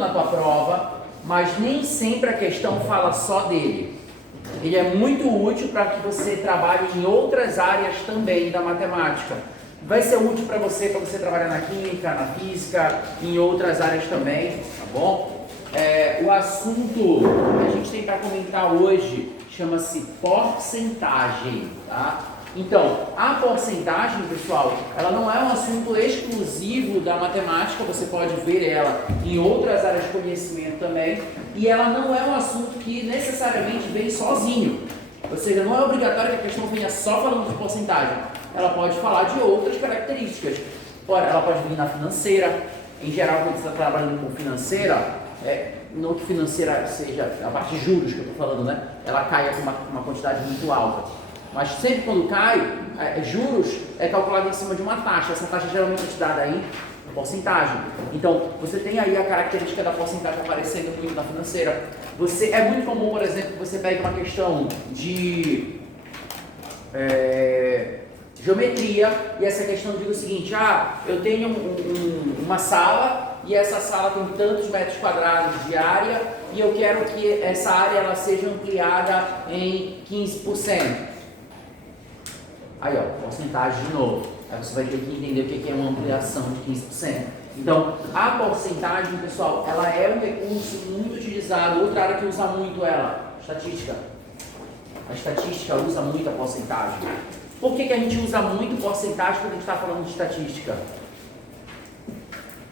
na tua prova, mas nem sempre a questão fala só dele. Ele é muito útil para que você trabalhe em outras áreas também da matemática. Vai ser útil para você trabalhar na química, na física, em outras áreas também, tá bom? O assunto que a gente tem para comentar hoje chama-se porcentagem, tá? Então, a porcentagem, pessoal, ela não é um assunto exclusivo da matemática, você pode ver ela em outras áreas de conhecimento também, e ela não é um assunto que necessariamente vem sozinho, ou seja, não é obrigatório que a questão venha só falando de porcentagem, ela pode falar de outras características, ela pode vir na financeira, em geral, quando você está trabalhando com financeira, não que financeira seja a parte de juros que eu estou falando, né? Ela caia com uma quantidade muito alta. Mas sempre quando cai, juros é calculado em cima de uma taxa. Essa taxa geralmente é te dada aí em porcentagem. Então, você tem aí a característica da porcentagem aparecendo muito na financeira. É muito comum, por exemplo, que você pegue uma questão de geometria e essa questão diga o seguinte: eu tenho uma sala e essa sala tem tantos metros quadrados de área e eu quero que essa área ela seja ampliada em 15%. Aí, porcentagem de novo. Aí você vai ter que entender o que é uma ampliação de 15%. Então, a porcentagem, pessoal, ela é um recurso muito utilizado. Outra área que usa muito ela, estatística. A estatística usa muito a porcentagem. Por que a gente usa muito porcentagem quando a gente está falando de estatística?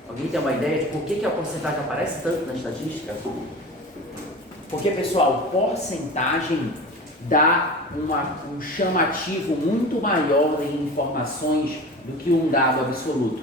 Alguém tem uma ideia de por que a porcentagem aparece tanto na estatística? Porque, pessoal, porcentagem dá um chamativo muito maior em informações do que um dado absoluto.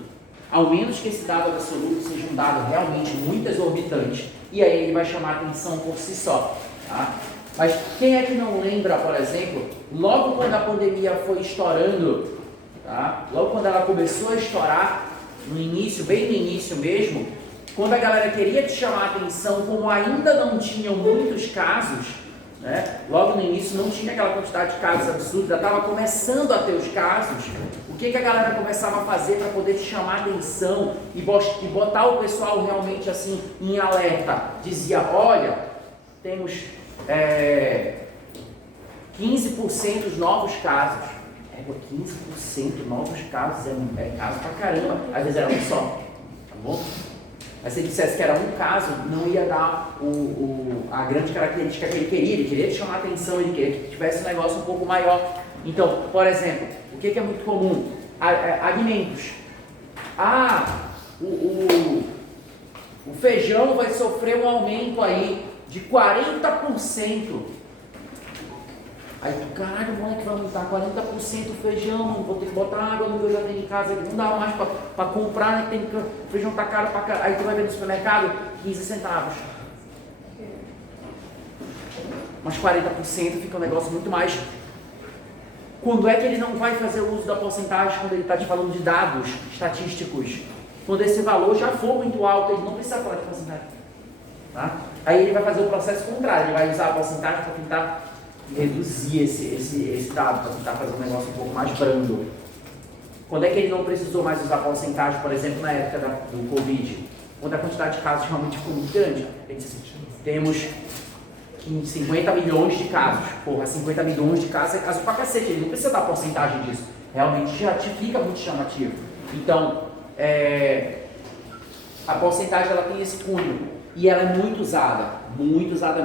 Ao menos que esse dado absoluto seja um dado realmente muito exorbitante, e aí ele vai chamar a atenção por si só. Tá? Mas quem é que não lembra, por exemplo, logo quando a pandemia foi estourando, tá? Logo quando ela começou a estourar, no início, bem no início mesmo, quando a galera queria te chamar a atenção, como ainda não tinham muitos casos, né? Logo no início não tinha aquela quantidade de casos absurdos, já estava começando a ter os casos. O que a galera começava a fazer para poder te chamar a atenção e botar o pessoal realmente assim em alerta? Dizia, olha, temos 15% dos novos casos. 15% novos casos é caso pra caramba. Às vezes era um só, tá bom? Mas se ele dissesse que era um caso, não ia dar a grande característica que ele queria te chamar a atenção, ele queria que tivesse um negócio um pouco maior. Então, por exemplo, o que é muito comum? Alimentos. O feijão vai sofrer um aumento aí de 40%. Aí tu, caralho, moleque, vai aumentar 40% o feijão, mano, vou ter que botar água no meu jardim de casa aqui, não dá mais pra comprar, né? O feijão tá caro pra caralho. Aí tu vai ver no supermercado, 15 centavos. Mas 40% fica um negócio muito mais. Quando é que ele não vai fazer o uso da porcentagem quando ele está te falando de dados estatísticos? Quando esse valor já for muito alto, ele não precisa falar de porcentagem. Tá? Aí ele vai fazer o processo contrário, ele vai usar a porcentagem para tentar reduzir esse dado, para tentar fazer um negócio um pouco mais brando. Quando é que ele não precisou mais usar porcentagem, por exemplo, na época do Covid? Quando a quantidade de casos realmente ficou muito grande. Ele disse assim, temos 50 milhões de casos. Porra, 50 milhões de casos é caso pra cacete, ele não precisa dar porcentagem disso. Realmente já te fica muito chamativo. Então, a porcentagem ela tem esse cunho e ela é muito usada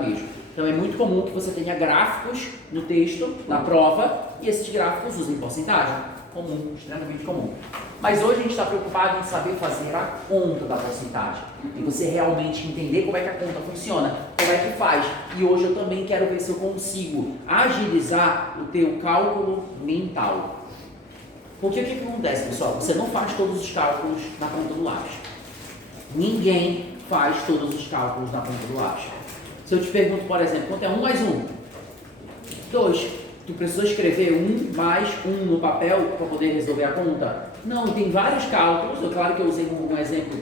mesmo. Então é muito comum que você tenha gráficos no texto, na prova, e esses gráficos usem porcentagem. Comum, extremamente comum. Mas hoje a gente está preocupado em saber fazer a conta da porcentagem. E você realmente entender como é que a conta funciona, como é que faz. E hoje eu também quero ver se eu consigo agilizar o teu cálculo mental. Porque o que acontece, pessoal? Você não faz todos os cálculos na ponta do lápis. Ninguém faz todos os cálculos na ponta do lápis. Se eu te pergunto, por exemplo, quanto é 1 mais 1? 2. Tu precisou escrever 1 mais 1 no papel para poder resolver a conta? Não, tem vários cálculos. Claro que eu usei um exemplo,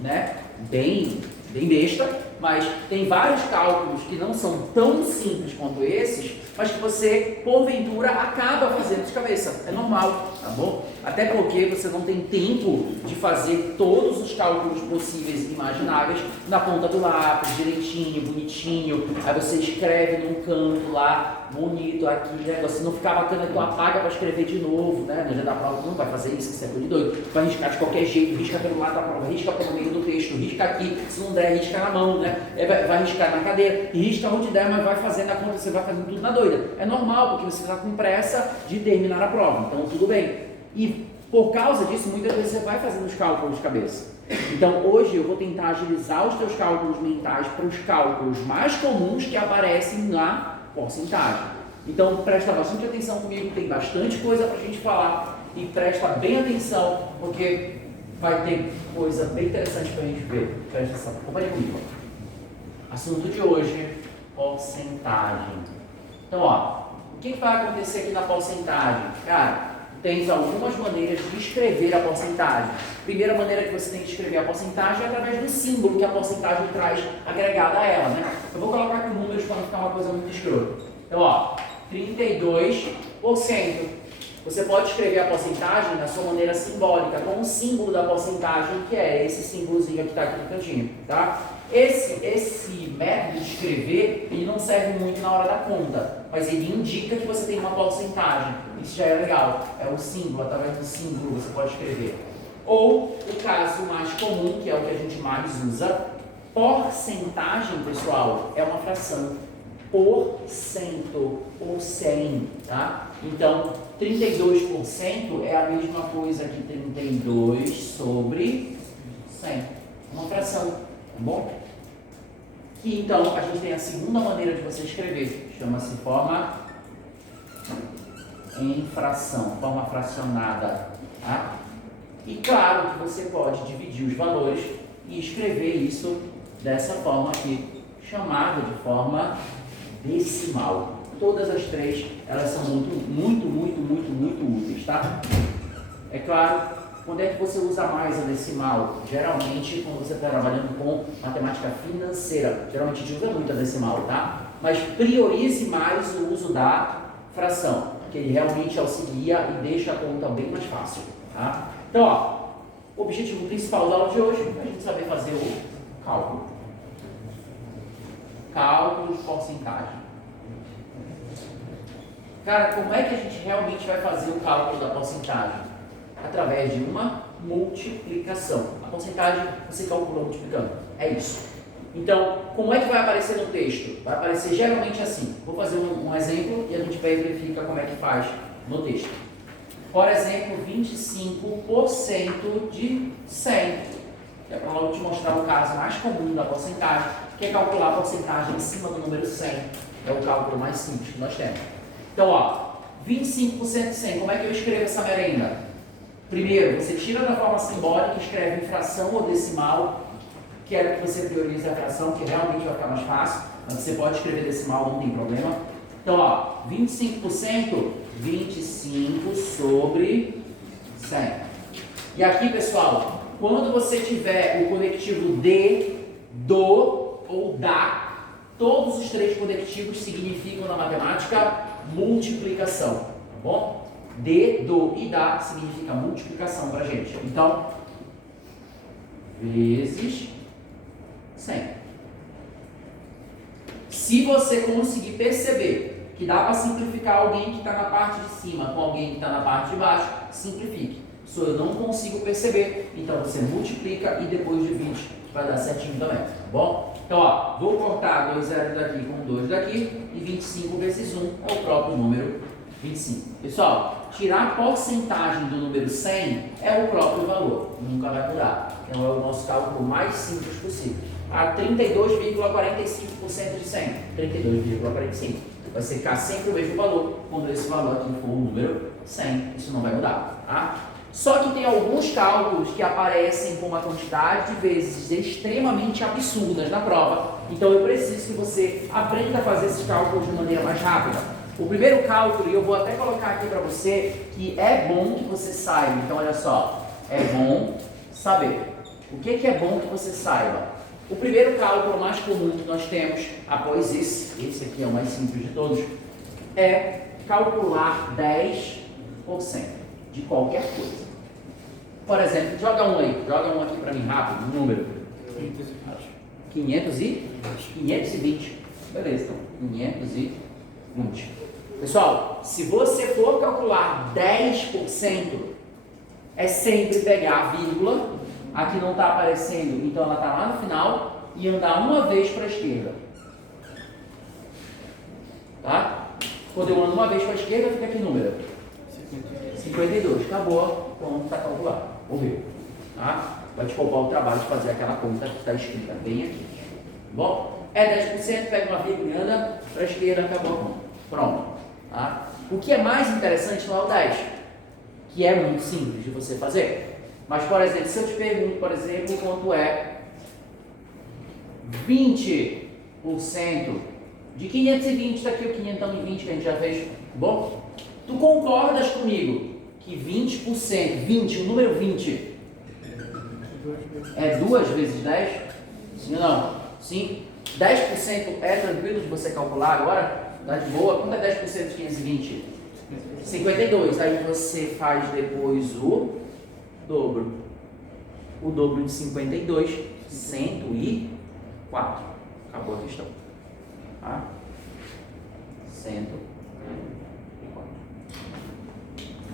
né, bem besta, mas tem vários cálculos que não são tão simples quanto esses, mas que você, porventura, acaba fazendo de cabeça. É normal, tá bom? até porque você não tem tempo de fazer todos os cálculos possíveis e imagináveis na ponta do lápis, direitinho, bonitinho, aí você escreve num canto lá, bonito aqui, né? Se não ficar bacana, tu apaga para escrever de novo, né? No dia da prova tu não vai fazer isso, que você é coisa de doido, vai riscar de qualquer jeito, risca pelo lado da prova, risca pelo meio do texto, risca aqui, se não der, risca na mão, né? Vai riscar na cadeira, risca onde der, mas vai fazendo a conta, você vai fazendo tudo na doida. É normal, porque você está com pressa de terminar a prova, então tudo bem. E por causa disso, muitas vezes você vai fazendo os cálculos de cabeça. Então hoje eu vou tentar agilizar os teus cálculos mentais para os cálculos mais comuns que aparecem na porcentagem. Então presta bastante atenção comigo, tem bastante coisa para a gente falar e presta bem atenção, porque vai ter coisa bem interessante para a gente ver. Presta atenção, acompanha comigo. Assunto de hoje, porcentagem. Então ó, o que vai acontecer aqui na porcentagem? Cara, tens algumas maneiras de escrever a porcentagem. Primeira maneira que você tem de escrever a porcentagem é através do símbolo que a porcentagem traz agregada a ela, né? Eu vou colocar aqui números para não ficar uma coisa muito escrota. Então, ó, 32%. Você pode escrever a porcentagem da sua maneira simbólica, com o símbolo da porcentagem, que é esse símbolozinho que está aqui no cantinho, tá? Esse método de escrever, ele não serve muito na hora da conta, mas ele indica que você tem uma porcentagem. Isso já é legal, é o símbolo, através do símbolo você pode escrever. Ou o caso mais comum, que é o que a gente mais usa, porcentagem, pessoal, é uma fração. Por cento ou 100, tá? Então, 32% é a mesma coisa que 32 sobre 100. Uma fração, tá bom? Que então a gente tem a segunda maneira de você escrever, chama-se forma em fração, forma fracionada, tá? E claro que você pode dividir os valores e escrever isso dessa forma aqui, chamada de forma decimal. Todas as três, elas são muito úteis, tá? É claro, quando é que você usa mais a decimal? Geralmente, quando você está trabalhando com matemática financeira, geralmente a gente usa muito a decimal, tá? Mas priorize mais o uso da fração, que ele realmente auxilia e deixa a conta bem mais fácil, tá? Então, ó, o objetivo principal da aula de hoje é a gente saber fazer o cálculo. Cálculo de porcentagem. Cara, como é que a gente realmente vai fazer o cálculo da porcentagem? Através de uma multiplicação. A porcentagem você calcula multiplicando. É isso. Então, como é que vai aparecer no texto? Vai aparecer geralmente assim. Vou fazer um exemplo e a gente verifica como é que faz no texto. Por exemplo, 25% de 100. É para logo te mostrar o caso mais comum da porcentagem, que é calcular a porcentagem em cima do número 100. É o cálculo mais simples que nós temos. Então, ó, 25% de 100. Como é que eu escrevo essa merenda? Primeiro, você tira da forma simbólica e escreve em fração ou decimal. Quero que você priorize a fração, que realmente vai ficar mais fácil. Mas você pode escrever decimal, não tem problema. Então, ó, 25%, 25 sobre 100. E aqui, pessoal, quando você tiver o conectivo de, do ou da, todos os três conectivos significam na matemática multiplicação, tá bom? De, do e da significa multiplicação pra gente. Então, vezes 100. Se você conseguir perceber que dá para simplificar alguém que está na parte de cima com alguém que está na parte de baixo, simplifique. Se eu não consigo perceber, então você multiplica e depois divide, vai dar certinho também, tá bom? Então, ó, vou cortar 2 zeros daqui com 2 daqui e 25 vezes 1 é o próprio número 25. Pessoal, tirar a porcentagem do número 100 é o próprio valor, nunca vai mudar. Então é o nosso cálculo mais simples possível. A 32,45% de 100, 32,45. Vai ficar sempre o mesmo valor quando esse valor aqui for o número 100, isso não vai mudar, tá? Só que tem alguns cálculos que aparecem com uma quantidade de vezes extremamente absurdas na prova. Então eu preciso que você aprenda a fazer esses cálculos de maneira mais rápida. O primeiro cálculo, e eu vou até colocar aqui para você, que é bom que você saiba. Então olha só, é bom saber. O que é bom que você saiba? O primeiro cálculo mais comum que nós temos, após esse aqui é o mais simples de todos, é calcular 10%. de qualquer coisa. Por exemplo, joga um aqui para mim rápido, um número. 520. Beleza, então, 520. Pessoal, se você for calcular 10%, é sempre pegar a vírgula, aqui não está aparecendo, então ela está lá no final, e andar uma vez para a esquerda. Tá? Quando eu ando uma vez para a esquerda, fica aqui número? 52. Acabou, pronto, está calculado. Morreu. Tá? Vai te poupar o trabalho de fazer aquela conta que está escrita bem aqui. Bom, é 10%, pega uma vírgula e anda para a esquerda, acabou a conta. Pronto. Tá? O que é mais interessante não é o 10, que é muito simples de você fazer. Mas, por exemplo, se eu te pergunto, por exemplo, quanto é 20% de 520, está aqui o 520 que a gente já fez. Bom, tu concordas comigo que 20%, 20, o número 20 é 2 vezes 10? Sim ou não? Sim. 10% é tranquilo de você calcular agora? Tá de boa? Quanto é 10% de 520? 52. Aí você faz depois o dobro. O dobro de 52, 104. Acabou a questão. Tá? 104.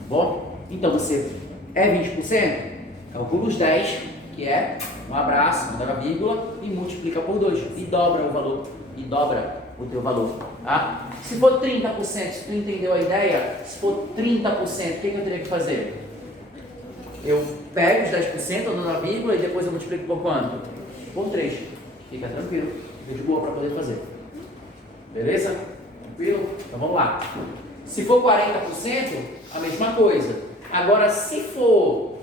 Bom, então você é 20%? Calcula os 10, que é um abraço, manda a vírgula e multiplica por 2 e dobra o valor, e dobra o teu valor, tá? Se for 30%, se tu entendeu a ideia, se for 30%, o que eu teria que fazer? Eu pego os 10%, eu dou na vírgula e depois eu multiplico por quanto? Por 3. Fica tranquilo, fica de boa para poder fazer. Beleza? Tranquilo? Então vamos lá. Se for 40%, a mesma coisa. Agora, se for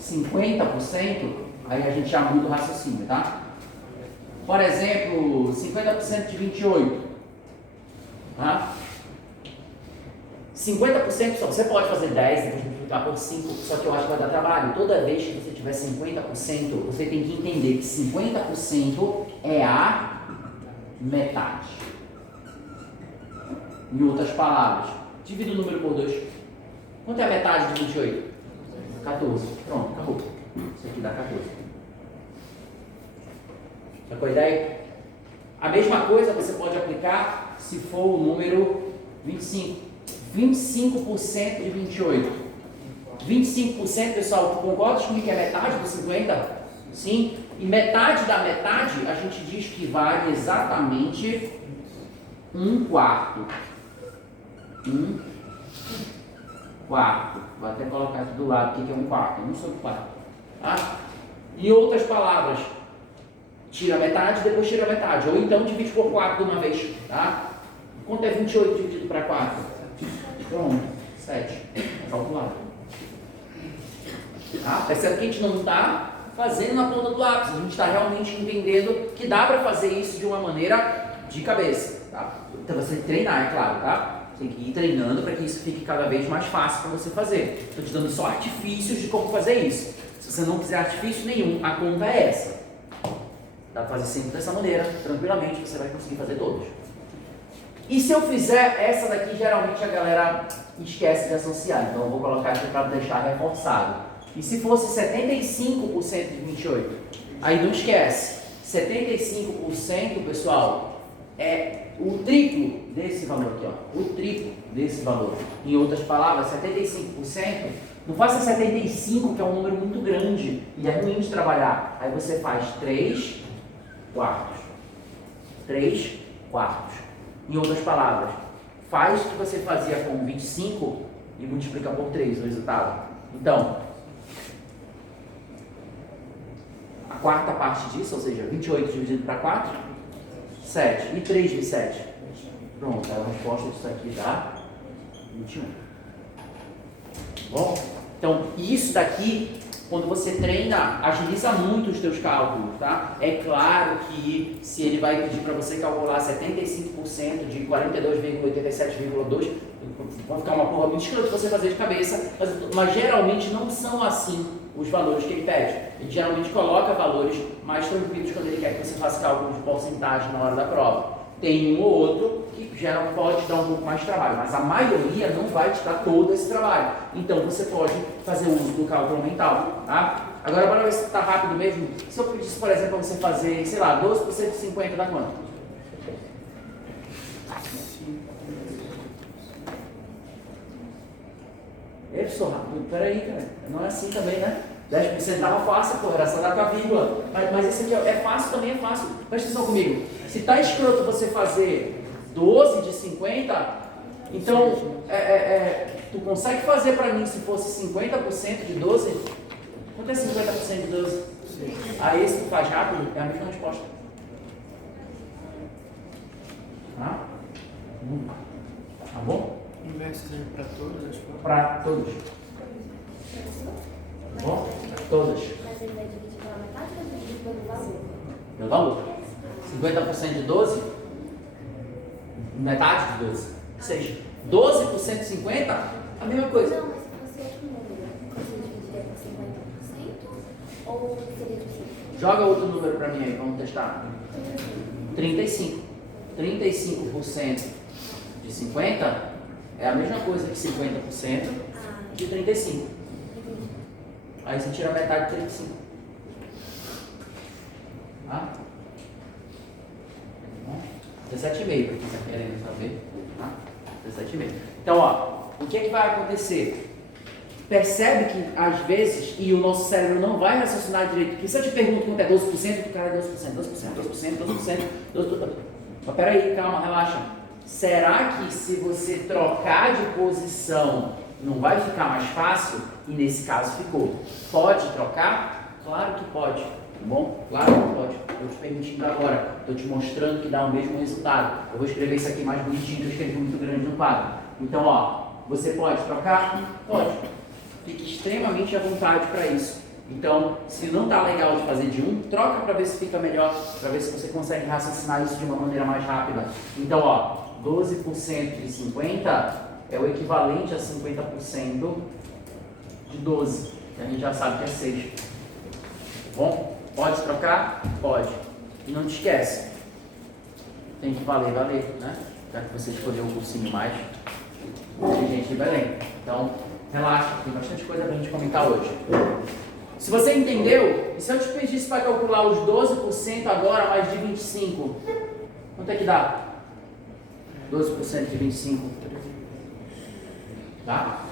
50%, aí a gente já muda o raciocínio, tá? Por exemplo, 50% de 28. Tá? 50% só, você pode fazer 10 e depois multiplicar por 5, só que eu acho que vai dar trabalho. Toda vez que você tiver 50%, você tem que entender que 50% é a metade. Em outras palavras, divida o número por 2. Quanto é a metade de 28? 14. Pronto, acabou. Isso aqui dá 14. Sacou a ideia? A mesma coisa você pode aplicar se for o número 25. 25% de 28. 25%, pessoal, tu concordas comigo que é metade dos 50? Sim. E metade da metade, a gente diz que vale exatamente 1/4. 1/4. Vou até colocar aqui do lado o que é 1/4. 1/4. Tá? Em outras palavras, tira a metade, depois tira a metade. Ou então divide por 4 de uma vez. Tá? Quanto é 28 dividido para 4? Pronto, 7. É calculado. Tá? Percebe que a gente não está fazendo na ponta do lápis. A gente está realmente entendendo que dá para fazer isso de uma maneira de cabeça. Tá? Então você tem que treinar, é claro, tá? Tem que ir treinando para que isso fique cada vez mais fácil para você fazer. Estou te dando só artifícios de como fazer isso. Se você não quiser artifício nenhum, a conta é essa. Dá para fazer sempre dessa maneira, tranquilamente, você vai conseguir fazer todos. E se eu fizer essa daqui, geralmente a galera esquece de associar. Então eu vou colocar aqui para deixar reforçado. E se fosse 75% de 28? Aí não esquece. 75%, pessoal, é o triplo desse valor aqui, ó. O triplo desse valor. Em outras palavras, 75%, não faça 75, que é um número muito grande e é ruim de trabalhar. Aí você faz 3/4. 3/4. Em outras palavras, faz o que você fazia com 25 e multiplica por 3 o resultado. Então, a quarta parte disso, ou seja, 28 dividido para 4, 7. E 3 vezes 7? Pronto, a resposta disso aqui dá 21. Bom, então isso daqui, quando você treina, agiliza muito os teus cálculos, tá? É claro que se ele vai pedir para você calcular 75% de 42,87,2, vai ficar uma porra muito escrota você fazer de cabeça, mas geralmente não são assim os valores que ele pede. Ele geralmente coloca valores mais tranquilos quando ele quer que você faça cálculo de porcentagem na hora da prova. tem um ou outro que pode dar um pouco mais de trabalho, mas a maioria não vai te dar todo esse trabalho. Então você pode fazer uso do cálculo mental, tá? Agora bora ver se está rápido mesmo. Se eu pedisse, por exemplo, para você fazer, sei lá, 12% de 50 dá quanto? Ei, sou rápido, peraí, cara. Não é assim também, né? 10% tava fácil, porra, era só dar com a vírgula. Mas esse aqui é fácil, também é fácil. Presta atenção comigo. Se tá escroto você fazer 12 de 50, então tu consegue fazer para mim se fosse 50% de 12? Quanto é 50% de 12? Sim. Aí se tu faz rápido, é a mesma resposta. Tá? Tá bom? Inverso seja para todas? Para todos. Tá bom? Para todas. Mas ele vai dividir pela metade ou vai dividir pelo valor? Pelo valor. 50% de 12? Metade de 12. Ou seja, 12% de 50? A mesma coisa. Não, mas se fosse outro número, você dividiria por 50% ou seria de 5? Joga outro número para mim aí, vamos testar. 35. 35% de 50 é a mesma coisa que 50% de 35. Aí você tira a metade de 35. Tá? 17,5 para quem está querendo saber. Tá? 17,5. Então, ó, o que é que vai acontecer? Percebe que às vezes, e o nosso cérebro não vai raciocinar direito, porque se eu te pergunto quanto é 12%, o cara é 12%. Mas peraí, calma, relaxa. Será que se você trocar de posição não vai ficar mais fácil? E nesse caso ficou. Pode trocar? Claro que pode, tá bom? Claro que pode. Estou te permitindo agora, estou te mostrando que dá o mesmo resultado. Eu vou escrever isso aqui mais bonitinho, eu escrevi muito grande no quadro. Então, ó, você pode trocar? Pode. Fique extremamente à vontade para isso. Então, se não está legal de fazer de um, troca para ver se fica melhor, para ver se você consegue raciocinar isso de uma maneira mais rápida. Então, ó, 12% de 50 é o equivalente a 50% de 12, que a gente já sabe que é 6. Bom, pode trocar? Pode. E não te esquece, tem que valer, né? Já que você escolheu o cursinho mais inteligente de Belém. Então, relaxa, tem bastante coisa para a gente comentar hoje. Se você entendeu, e se eu te pedisse para calcular os 12% agora mais de 25, quanto é que dá? 12% de 25. Tá?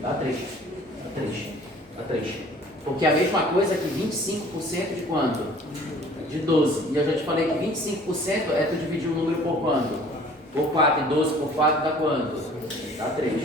Dá 3. Dá 3. Porque é a mesma coisa que 25% de quanto? De 12. E eu já te falei que 25% é tu dividir o número por quanto? Por 4. E 12 por 4 dá quanto? Dá 3.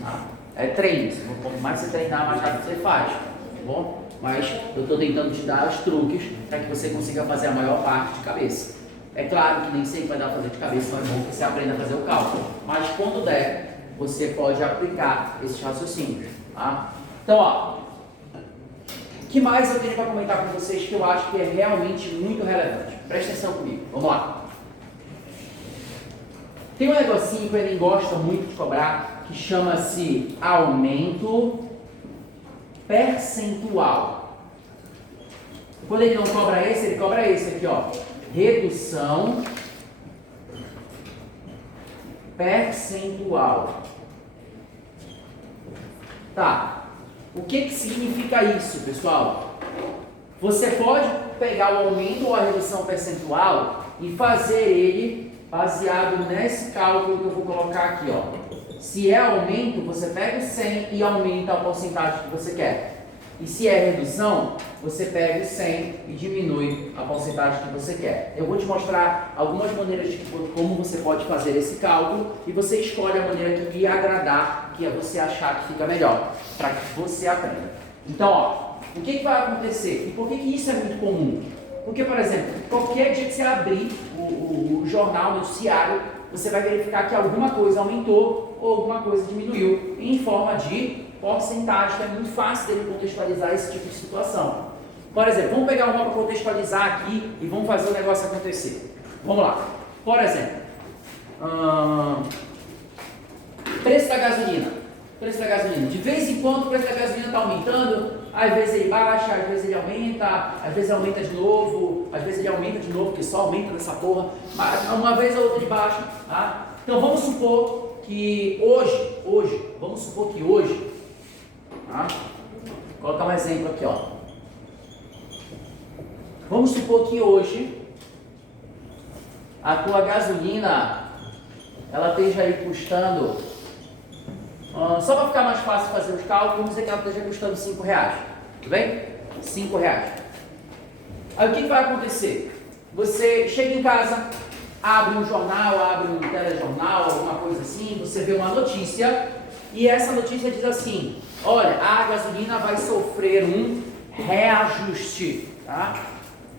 Tá? É treino. Quanto mais você treinar, mais rápido você faz. Tá bom? Mas eu estou tentando te dar os truques para que você consiga fazer a maior parte de cabeça. É claro que nem sempre vai dar para fazer de cabeça, mas é bom que você aprenda a fazer o cálculo. Mas quando der, você pode aplicar esses raciocínios. Tá? Então, ó, o que mais eu tenho para comentar com vocês que eu acho que é realmente muito relevante? Presta atenção comigo, vamos lá. Tem um negocinho que ele gosta muito de cobrar, que chama-se aumento percentual. Quando ele não cobra esse, ele cobra esse aqui, ó. Redução percentual. Tá. O que significa isso, pessoal? Você pode pegar o aumento ou a redução percentual e fazer ele baseado nesse cálculo que eu vou colocar aqui, ó. Se é aumento, você pega o 100 e aumenta a porcentagem que você quer. E se é redução, você pega o 100 e diminui a porcentagem que você quer. Eu vou te mostrar algumas maneiras de como você pode fazer esse cálculo e você escolhe a maneira que lhe agradar, que é você achar que fica melhor, para que você aprenda. Então, ó, o que vai acontecer? E por que isso é muito comum? Porque, por exemplo, qualquer dia que você abrir o jornal, o noticiário, você vai verificar que alguma coisa aumentou ou alguma coisa diminuiu em forma de porcentagem, então é muito fácil dele contextualizar esse tipo de situação. Por exemplo, vamos pegar uma para contextualizar aqui e vamos fazer o negócio acontecer. Vamos lá. Por exemplo, preço da gasolina. Preço da gasolina. De vez em quando o preço da gasolina está aumentando, às vezes ele baixa, às vezes ele aumenta de novo, às vezes ele aumenta de de novo, porque só aumenta nessa porra, mas uma vez ou outra de baixo, tá? Então vamos supor que hoje, tá? Vou colocar um exemplo aqui, ó. Vamos supor que hoje a tua gasolina, ela esteja aí custando, só para ficar mais fácil fazer os cálculos, vamos dizer que ela esteja custando R$5, tudo bem? R$5. Aí o que vai acontecer? Você chega em casa, abre um jornal, abre um telejornal, alguma coisa assim, você vê uma notícia e essa notícia diz assim: olha, a gasolina vai sofrer um reajuste, tá?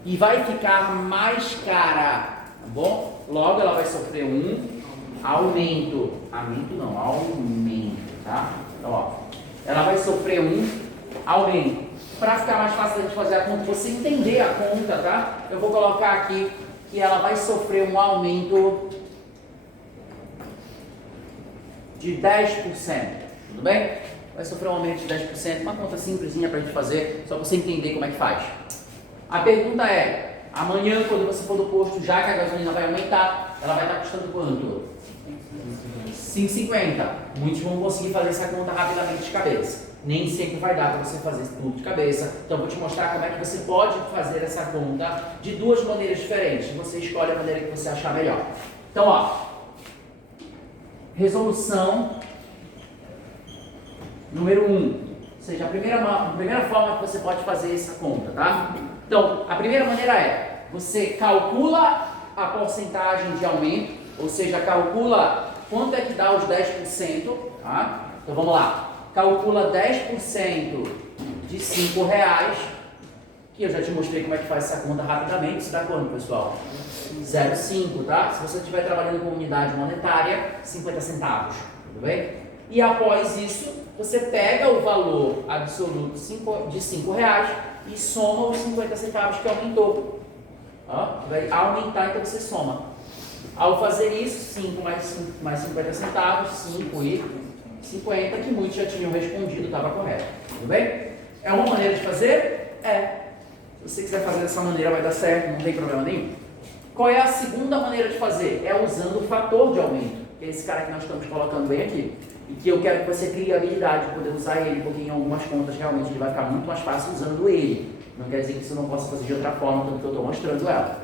E vai ficar mais cara, tá bom? Logo ela vai sofrer um aumento, tá? Então, ó, ela vai sofrer um aumento. Para ficar mais fácil da gente fazer a conta, você entender a conta, tá? Eu vou colocar aqui que ela vai sofrer um aumento de 10%, tudo bem? Vai sofrer um aumento de 10%, uma conta simplesinha para a gente fazer, só para você entender como é que faz. A pergunta é, amanhã quando você for do posto, já que a gasolina vai aumentar, ela vai estar custando quanto? R$5,50. Muitos vão conseguir fazer essa conta rapidamente de cabeça. Nem sempre vai dar para você fazer tudo de cabeça. Então vou te mostrar como é que você pode fazer essa conta de duas maneiras diferentes. Você escolhe a maneira que você achar melhor. Então, ó, resolução número 1. Ou seja, a primeira forma que você pode fazer essa conta, tá? Então, a primeira maneira é, você calcula a porcentagem de aumento, ou seja, calcula quanto é que dá os 10%, tá? Então vamos lá. Calcula 10% de R$5, que eu já te mostrei como é que faz essa conta rapidamente. Isso dá quanto, pessoal? 0,5, tá? Se você estiver trabalhando com unidade monetária, 50 centavos, tudo bem? E após isso, você pega o valor absoluto de R$5 e soma os 50 centavos que aumentou. Ó, vai aumentar, então você soma. Ao fazer isso, 5 mais 50 centavos, 5 e 50, que muitos já tinham respondido, estava correto. Tudo bem? É uma maneira de fazer? É. Se você quiser fazer dessa maneira, vai dar certo, não tem problema nenhum. Qual é a segunda maneira de fazer? É usando o fator de aumento, que é esse cara que nós estamos colocando bem aqui. E que eu quero que você crie a habilidade de poder usar ele, porque em algumas contas realmente ele vai ficar muito mais fácil usando ele. Não quer dizer que você não possa fazer de outra forma, tanto que eu estou mostrando ela.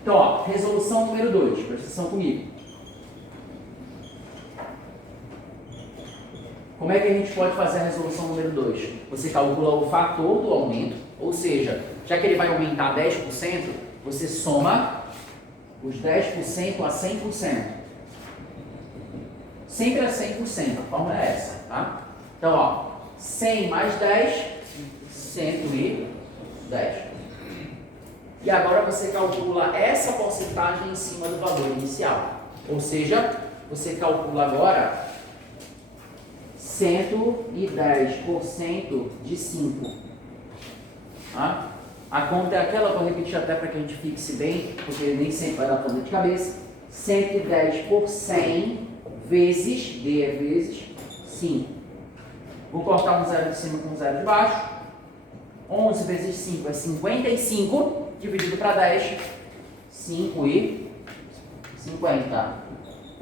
Então, ó, resolução número 2, presta atenção comigo. Como é que a gente pode fazer a resolução número 2? Você calcula o fator do aumento, ou seja, já que ele vai aumentar 10%, você soma os 10% a 100%. Sempre a 100%, a fórmula é essa, tá? Então, ó, 100 mais 10, 110. E agora você calcula essa porcentagem em cima do valor inicial. Ou seja, você calcula agora 110% de 5. Tá? A conta é aquela, vou repetir até para que a gente fixe bem, porque nem sempre vai dar conta de cabeça. 110 por 100 vezes, D é vezes 5. Vou cortar um zero de cima com um zero de baixo. 11 vezes 5 é 55, dividido para 10, 5 e 50.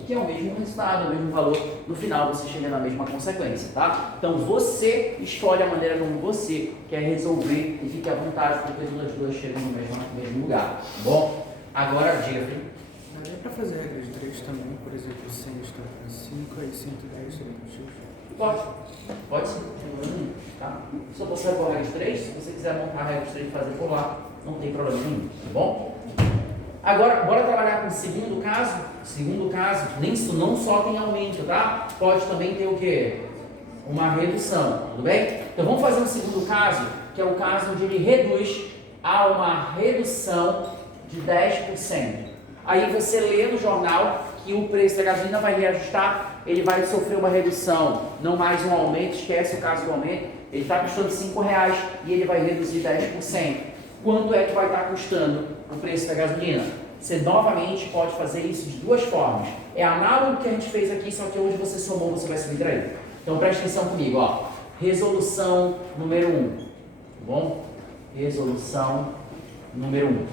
Que é o mesmo resultado, o mesmo valor. No final você chega na mesma consequência, tá? Então você escolhe a maneira como você quer resolver e fique à vontade, porque todas as duas chegam no mesmo lugar, tá bom? Agora, diga, filho. Daria para fazer a regra de 3 também, por exemplo, 100 está para 5 e 110 seria para X? Pode sim, tá? Só você vai por regra de 3, se você quiser montar a regra de 3 e fazer por lá, não tem problema nenhum, tá bom? Agora, bora trabalhar com o segundo caso. Segundo caso, não só tem aumento, tá? Pode também ter o quê? Uma redução, tudo bem? Então vamos fazer um segundo caso, que é o caso onde ele reduz a uma redução de 10%. Aí você lê no jornal que o preço da gasolina vai reajustar, ele vai sofrer uma redução, não mais um aumento, esquece o caso do aumento, ele está custando R$5 e ele vai reduzir 10%. Quanto é que vai estar custando o preço da gasolina? Você novamente pode fazer isso de duas formas. É análogo ao que a gente fez aqui, só que hoje você somou, você vai subtrair. Então preste atenção comigo, ó. Resolução número 1. Tá bom? Resolução número 1.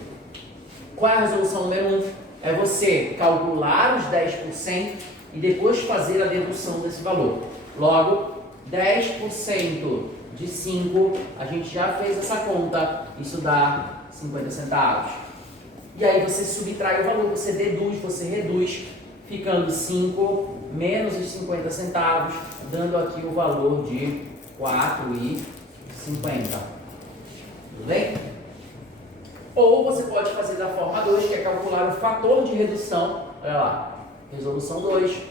Qual é a resolução número 1? É você calcular os 10% e depois fazer a dedução desse valor. Logo, 10% de 5, a gente já fez essa conta, isso dá 50 centavos. E aí você subtrai o valor, você deduz, você reduz, ficando 5 menos os 50 centavos, dando aqui o valor de 4,50. Tudo bem? Ou você pode fazer da forma 2, que é calcular o fator de redução. Olha lá, resolução 2.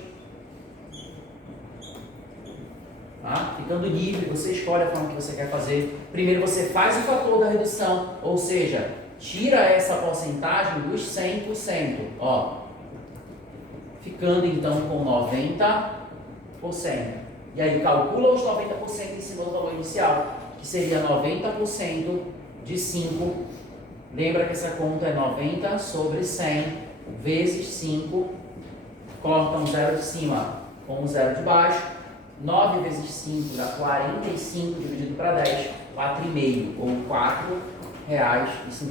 Tá? Ficando livre, você escolhe a forma que você quer fazer. Primeiro você faz o fator da redução, ou seja, tira essa porcentagem dos 100%. Ó, ficando então com 90%. E aí calcula os 90% em cima do valor inicial, que seria 90% de 5. Lembra que essa conta é 90 sobre 100 vezes 5. Corta um zero de cima com um zero de baixo. 9 vezes 5 dá 45 dividido para 10, 4,5 ou R$4,50 se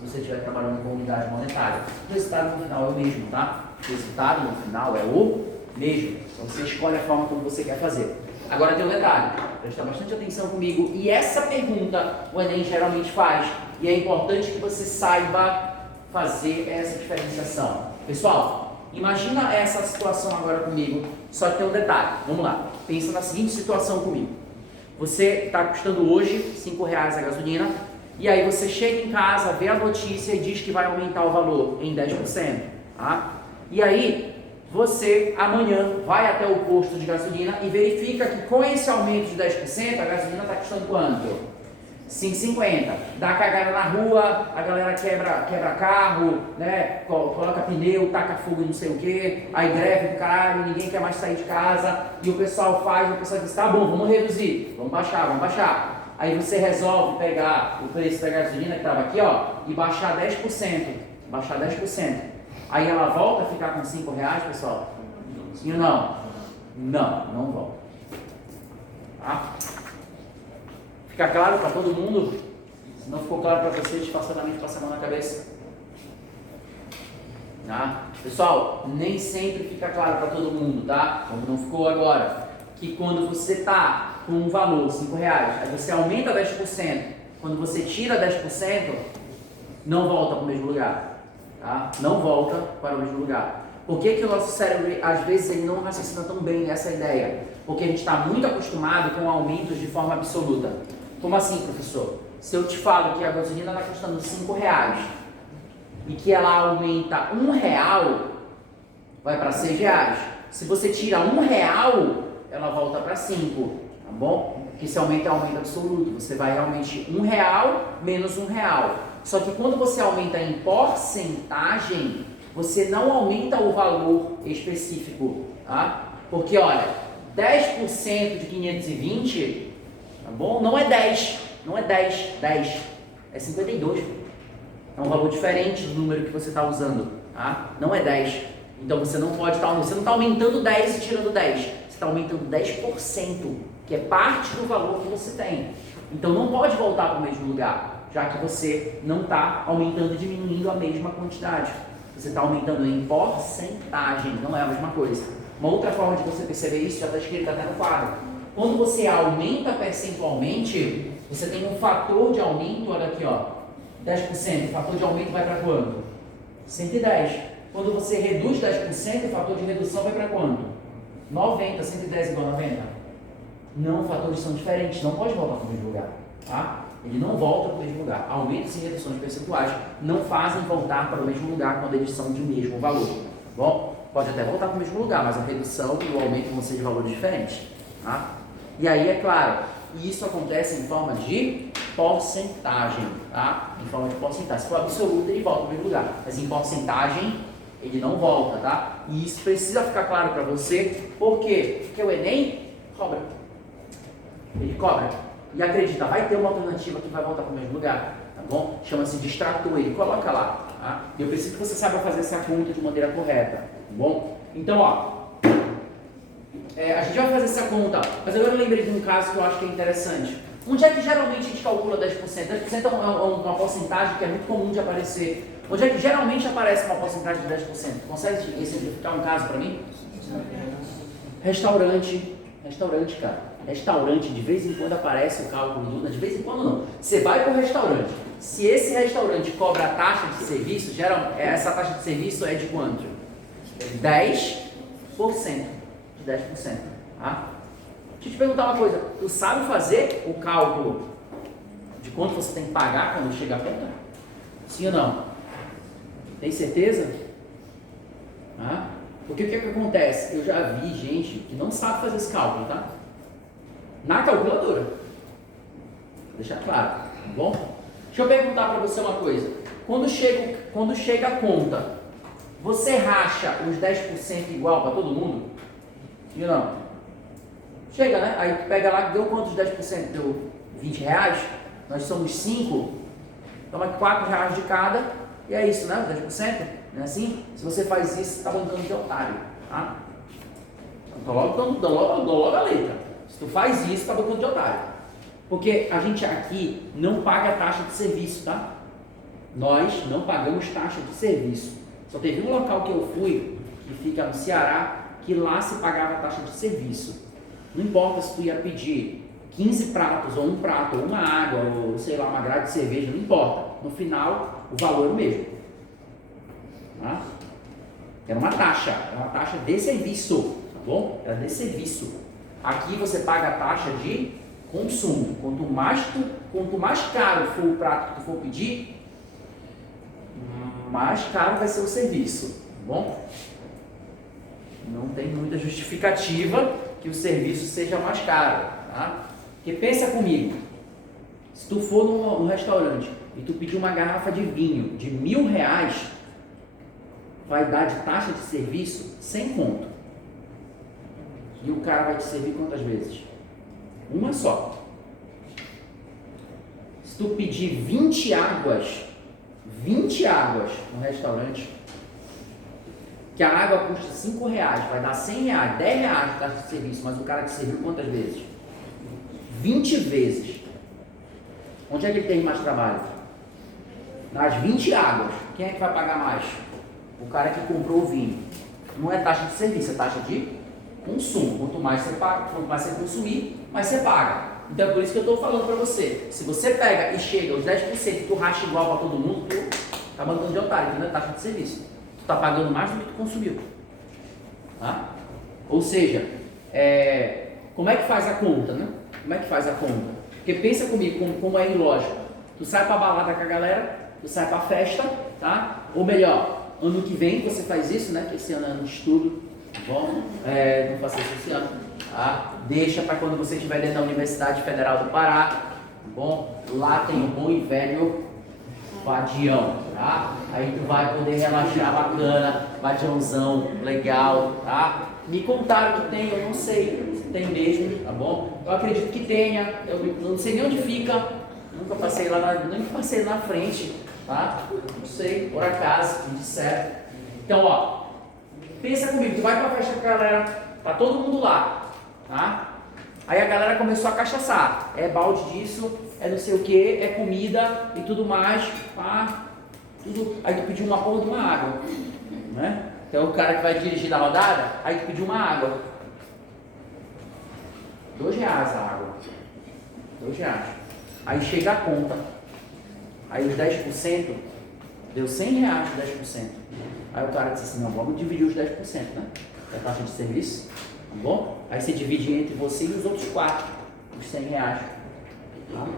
você estiver trabalhando com unidade monetária. O resultado no final é o mesmo, tá? O resultado no final é o mesmo. Então você escolhe a forma como você quer fazer. Agora tem um detalhe, presta bastante atenção comigo. E essa pergunta o Enem geralmente faz. E é importante que você saiba fazer essa diferenciação. Pessoal, imagina essa situação agora comigo. Só que tem um detalhe. Vamos lá. Pensa na seguinte situação comigo. Você está custando hoje R$5 a gasolina. E aí você chega em casa, vê a notícia e diz que vai aumentar o valor em 10%. Tá? E aí você amanhã vai até o posto de gasolina e verifica que com esse aumento de 10% a gasolina está custando quanto? R$5,50. Dá cagada na rua, a galera quebra carro, né? Coloca pneu, taca fogo e não sei o que, aí greve do caralho, ninguém quer mais sair de casa, e o pessoal diz, tá bom, vamos reduzir, vamos baixar. Aí você resolve pegar o preço da gasolina que estava aqui, ó, e baixar 10%. Aí ela volta a ficar com R$5, pessoal? Sim ou não? Não volta. Tá? Fica claro para todo mundo? Se não ficou claro para vocês, disfarçadamente passa a mão na cabeça. Tá? Pessoal, nem sempre fica claro para todo mundo, tá? Como não ficou agora. Que quando você está com um valor, R$5, aí você aumenta 10%. Quando você tira 10%, não volta para o mesmo lugar. Tá? Não volta para o mesmo lugar. Por que o nosso cérebro, às vezes, ele não raciocina tão bem nessa ideia? Porque a gente está muito acostumado com aumentos de forma absoluta. Como assim, professor? Se eu te falo que a gasolina está custando R$5 e que ela aumenta R$1, vai para R$6. Se você tira R$1, ela volta para 5, tá bom? Porque esse aumento é aumento absoluto. Você vai realmente R$1 menos R$1. Só que quando você aumenta em porcentagem, você não aumenta o valor específico, tá? Porque, olha, 10% de 520... Tá bom? Não é 10, 10, é 52. É um valor diferente do número que você está usando, tá? Não é 10. Então você não pode estar, você não está aumentando 10 e tirando 10. Você está aumentando 10%, que é parte do valor que você tem. Então não pode voltar para o mesmo lugar, já que você não está aumentando e diminuindo a mesma quantidade. Você está aumentando em porcentagem, não é a mesma coisa. Uma outra forma de você perceber isso já está escrito até no quadro. Quando você aumenta percentualmente, você tem um fator de aumento, olha aqui, ó, 10%. O fator de aumento vai para quanto? 110. Quando você reduz 10%, o fator de redução vai para quanto? 90. 110 igual a 90? Não, os fatores são diferentes, não pode voltar para o mesmo lugar, tá? Ele não volta para o mesmo lugar. Aumentos e reduções percentuais não fazem voltar para o mesmo lugar quando eles são de mesmo valor, tá bom? Pode até voltar para o mesmo lugar, mas a redução e o aumento vão ser de valores diferentes, tá? E aí, é claro, isso acontece em forma de porcentagem, tá? Em forma de porcentagem. Se for absoluto, ele volta para o mesmo lugar. Mas em porcentagem, ele não volta, tá? E isso precisa ficar claro para você. Por quê? Porque o Enem cobra. Ele cobra. E acredita, vai ter uma alternativa que vai voltar para o mesmo lugar, tá bom? Chama-se distrator, ele coloca lá, tá? E eu preciso que você saiba fazer essa conta de maneira correta, tá bom? Então, ó, a gente vai fazer essa conta, mas agora eu lembrei de um caso que eu acho que é interessante. Onde é que geralmente a gente calcula 10%? 10% é uma porcentagem que é muito comum de aparecer. Onde é que geralmente aparece uma porcentagem de 10%? Consegue exemplificar um caso para mim? Restaurante, cara. Restaurante, de vez em quando aparece o cálculo, de vez em quando não. Você vai para o restaurante. Se esse restaurante cobra a taxa de serviço, essa taxa de serviço é de quanto? 10%. De 10%. Tá? Deixa eu te perguntar uma coisa. Tu sabe fazer o cálculo de quanto você tem que pagar quando chega a conta? Sim ou não? Tem certeza? Ah? Porque o que acontece? Eu já vi gente que não sabe fazer esse cálculo, tá? Na calculadora. Vou deixar claro, tá bom? Deixa eu perguntar para você uma coisa. Quando chega a conta, você racha os 10% igual para todo mundo? Sim ou não? Chega, né? Aí tu pega lá, deu quantos 10%? Deu 20 reais? Nós somos 5. Toma 4 reais de cada. E é isso, né? 10%? Não é assim? Se você faz isso, você está bancando de otário. Tá? Então, dou logo a letra. Se tu faz isso, está bancando de otário. Porque a gente aqui não paga taxa de serviço, tá? Nós não pagamos taxa de serviço. Só teve um local que eu fui, que fica no Ceará, que lá se pagava taxa de serviço. Não importa se tu ia pedir 15 pratos, ou um prato, ou uma água, ou sei lá, uma grade de cerveja, não importa. No final, o valor é o mesmo. Tá? Era uma taxa de serviço, tá bom? Era de serviço. Aqui você paga a taxa de consumo. Quanto mais caro for o prato que tu for pedir, mais caro vai ser o serviço, tá bom? Não tem muita justificativa que o serviço seja mais caro, tá? Porque pensa comigo, se tu for num restaurante e tu pedir uma garrafa de vinho de R$1.000, vai dar de taxa de serviço 100 conto. E o cara vai te servir quantas vezes? Uma só. Se tu pedir 20 águas no restaurante, que a água custa R$5, vai dar R$100, R$10 de taxa de serviço, mas o cara te serviu quantas vezes? 20 vezes. Onde é que ele tem mais trabalho? Nas 20 águas. Quem é que vai pagar mais? O cara que comprou o vinho. Não é taxa de serviço, é taxa de consumo. Quanto mais você paga, quanto mais você consumir, mais você paga. Então é por isso que eu estou falando para você. Se você pega e chega os 10% e tu racha igual para todo mundo, tu tá bancando de otário, que não é taxa de serviço. Tu tá pagando mais do que tu consumiu. Tá? Ou seja, como é que faz a conta, né? Como é que faz a conta? Porque pensa comigo, como é ilógico. Tu sai pra balada com a galera, tu sai pra festa, tá? Ou melhor, ano que vem você faz isso, né? Que esse ano é ano de estudo, tá bom? Não faça isso esse ano, tá? Deixa pra quando você estiver dentro da Universidade Federal do Pará, tá bom? Lá tem um bom e velho vadião, tá? Aí tu vai poder relaxar bacana, vadiãozão, legal, tá? Me contaram que tem, eu não sei se tem mesmo, tá bom? Eu acredito que tenha, eu não sei nem onde fica, nunca passei lá, nem passei na frente, tá? Não sei, por acaso, me disseram. Então, ó, pensa comigo, tu vai pra festa com a galera, tá todo mundo lá, tá? Aí a galera começou a cachaçar, é balde disso, é não sei o que, é comida e tudo mais, pá, tudo. Aí tu pediu uma porra de uma água, né? Então o cara que vai dirigir da rodada, aí tu pediu uma água. R$2 a água. R$2. Aí chega a conta. Aí os 10% deu R$100 de 10%. Aí o cara disse assim, não, vamos dividir os 10%, né? Da taxa de serviço, tá bom? Aí você divide entre você e os outros 4, os R$100. Tá?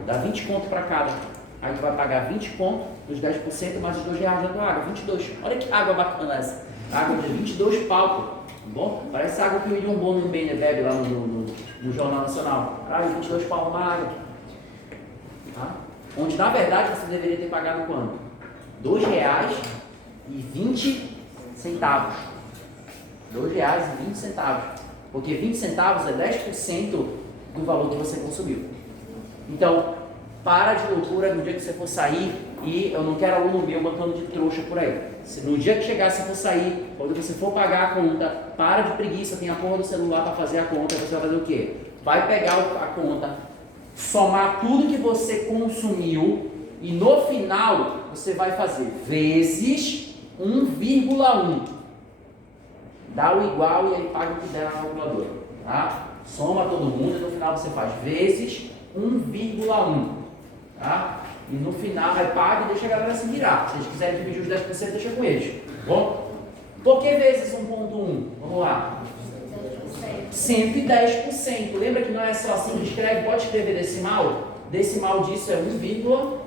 Dá 20 conto para cada. Aí tu vai pagar 20 conto dos 10% mais os R$2 da tua água, 22. Olha que água bacana essa. Água de 22 pau, tá bom? Parece água que o William Bonner bebe lá no Jornal Nacional. Caralho, 22 pau uma água. Tá? Onde na verdade você deveria ter pagado quanto? R$2,20. R$2,20. Porque 20 centavos é 10% do valor que você consumiu. Então, para de loucura no dia que você for sair, e eu não quero aluno meu bancando de trouxa por aí. Se no dia que chegar você for sair, quando você for pagar a conta, para de preguiça, tem a porra do celular para fazer a conta, você vai fazer o quê? Vai pegar a conta, somar tudo que você consumiu e no final você vai fazer vezes 1,1. Dá o igual e aí paga o que der na calculadora, tá? Soma todo mundo e no final você faz vezes 1,1, tá? E no final vai pagar e deixa a galera se virar. Se eles quiserem dividir os 10%, deixa com eles, tá bom? Por que vezes 1,1? Vamos lá. 110%. Lembra que não é só assim que escreve, pode escrever decimal? Decimal disso é 1,1.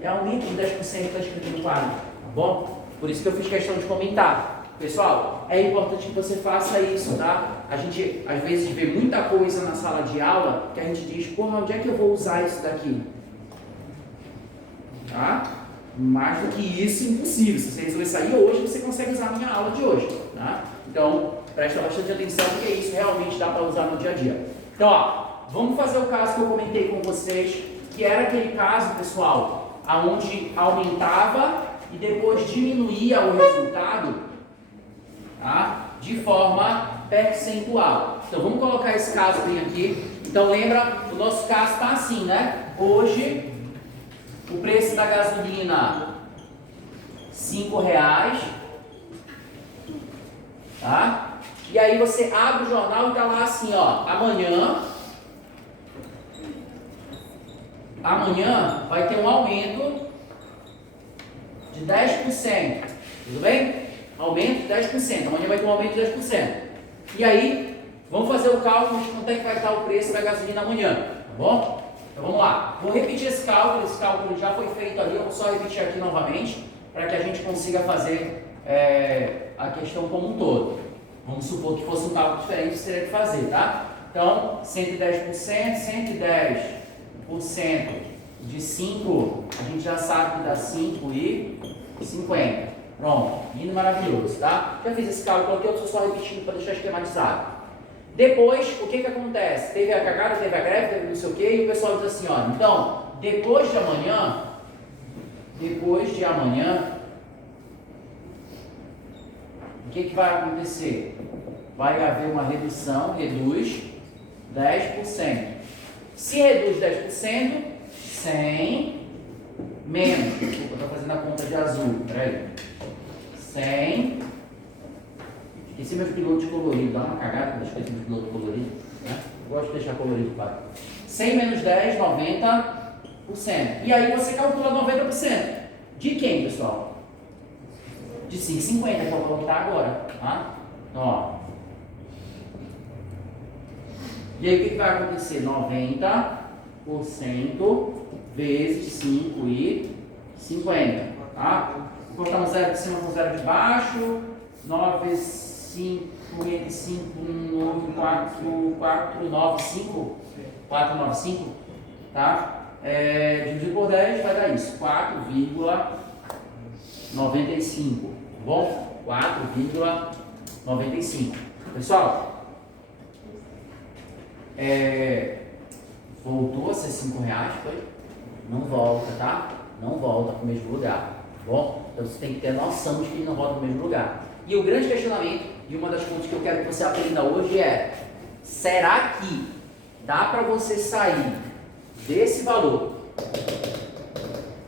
É aumento de 10% que está escrito no quadro, tá bom? Por isso que eu fiz questão de comentar. Pessoal, é importante que você faça isso, tá? A gente, às vezes, vê muita coisa na sala de aula que a gente diz, porra, onde é que eu vou usar isso daqui? Tá? Mais do que isso, impossível. Se você resolver sair hoje, você consegue usar a minha aula de hoje, tá? Então, presta bastante atenção, porque isso realmente dá para usar no dia a dia. Então, ó, vamos fazer o caso que eu comentei com vocês, que era aquele caso, pessoal, aonde aumentava e depois diminuía o resultado, tá? De forma percentual. Então, vamos colocar esse caso bem aqui. Então, lembra, o nosso caso está assim, né? Hoje, o preço da gasolina, R$5, tá? E aí você abre o jornal e tá lá assim, ó, amanhã vai ter um aumento de 10%, tudo bem? Aumento de 10%, amanhã vai ter um aumento de 10%. E aí, vamos fazer o cálculo de quanto é que vai estar o preço da gasolina amanhã, tá bom? Então vamos lá, vou repetir esse cálculo já foi feito ali, eu vou só repetir aqui novamente, para que a gente consiga fazer a questão como um todo. Vamos supor que fosse um cálculo diferente, você teria que fazer, tá? Então, 110% de 5, a gente já sabe que dá 5,50. Pronto, lindo, maravilhoso, tá? Já fiz esse cálculo aqui, eu estou só repetindo para deixar esquematizado. Depois, o que acontece? Teve a cagada, teve a greve, teve não sei o quê, e o pessoal diz assim, ó, então, depois de amanhã, o que vai acontecer? Vai haver uma redução, reduz 10%. Se reduz 10%, 100 menos, desculpa, eu estou fazendo a conta de azul, peraí, 100, esqueci meus pilotos coloridos, dá uma cagada quando eu esqueci meus pilotos coloridos, né? Eu gosto de deixar colorido, claro. 100 menos 10, 90%. E aí você calcula 90%. De quem, pessoal? De 5,50, que é o valor que está agora, tá? Então, ó. E aí o que vai acontecer? 90% vezes 5,50, tá? Vou cortar um zero de cima com um zero de baixo. 9, 5, 5, 9, 4, 4, 9, 5. 4, 9, 5, tá? Dividido por 10 vai dar isso, 4,95, tá bom? 4,95. Pessoal, voltou a ser R$5, foi? Não volta, tá? Não volta para o mesmo lugar, tá bom? Então você tem que ter noção de que ele não volta para o mesmo lugar. E o grande questionamento, e uma das coisas que eu quero que você aprenda hoje é: será que dá para você sair desse valor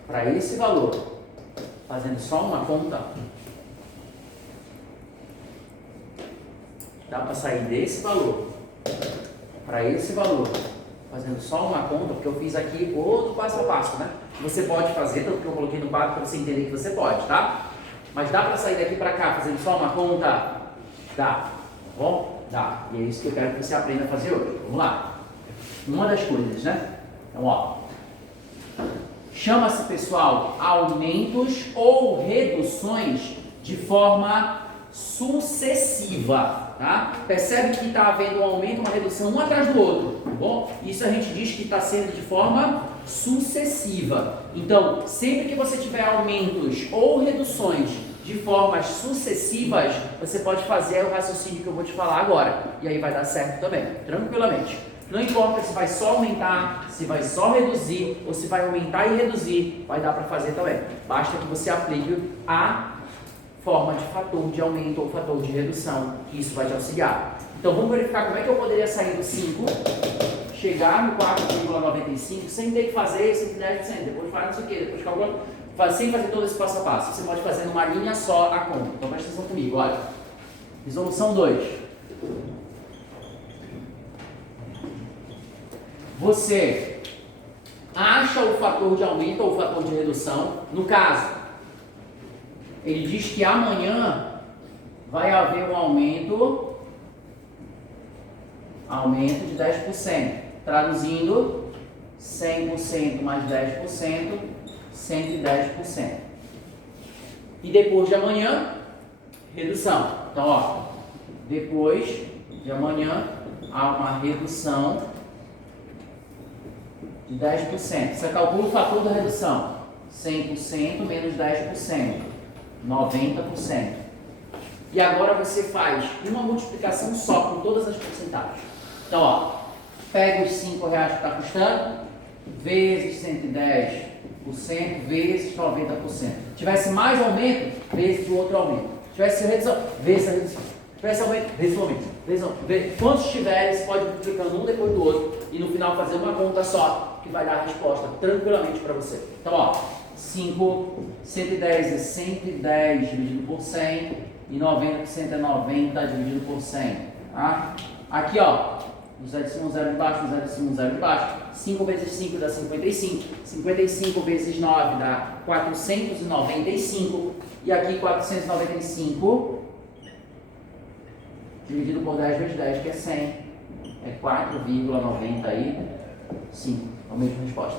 para esse valor fazendo só uma conta? Dá para sair desse valor para esse valor fazendo só uma conta? Porque eu fiz aqui outro passo a passo, né? Você pode fazer, tanto que eu coloquei no quadro para você entender que você pode, tá? Mas dá para sair daqui para cá fazendo só uma conta? Dá, tá bom? Dá. E é isso que eu quero que você aprenda a fazer hoje. Vamos lá. Uma das coisas, né? Então, ó. Chama-se, pessoal, aumentos ou reduções de forma sucessiva, tá? Percebe que está havendo um aumento, uma redução, um atrás do outro, tá bom? Isso a gente diz que está sendo de forma sucessiva. Então, sempre que você tiver aumentos ou reduções de formas sucessivas, você pode fazer o raciocínio que eu vou te falar agora. E aí vai dar certo também, tranquilamente. Não importa se vai só aumentar, se vai só reduzir, ou se vai aumentar e reduzir, vai dar para fazer também. Basta que você aplique a forma de fator de aumento ou fator de redução, que isso vai te auxiliar. Então vamos verificar como é que eu poderia sair do 5, chegar no 4,95 sem ter que fazer 110%, depois faz não sei o quê, depois calcula, sem fazer todo esse passo a passo. Você pode fazer numa linha só a conta. Então presta atenção comigo, olha. Resolução 2. Você acha o fator de aumento ou o fator de redução. No caso, ele diz que amanhã vai haver um aumento de 10%. Traduzindo, 100% mais 10%, 110%. E depois de amanhã, redução. Então, ó, depois de amanhã há uma redução de 10%. Você calcula o fator da redução. 100% menos 10%. 90%. E agora você faz uma multiplicação só com todas as porcentagens. Então, ó, pega os R$5 que está custando, vezes 110%, vezes 90%. Tivesse mais aumento, vezes o outro aumento. Tivesse redução, vezes a redução. Tivesse aumento, vezes o aumento. Quantos tiverem, você pode ir multiplicando um depois do outro e no final fazer uma conta só, que vai dar a resposta tranquilamente para você. Então, ó, 110 é 110 dividido por 100 e 90% é 90 dividido por 100. Tá? Aqui, ó, um zero de cima, um zero de baixo, um zero de cima, um zero de baixo. 5 vezes 5 dá 55. 55 vezes 9 dá 495. E aqui 495 dividido por 10 vezes 10, que é 100. É 4,95. É a mesma resposta.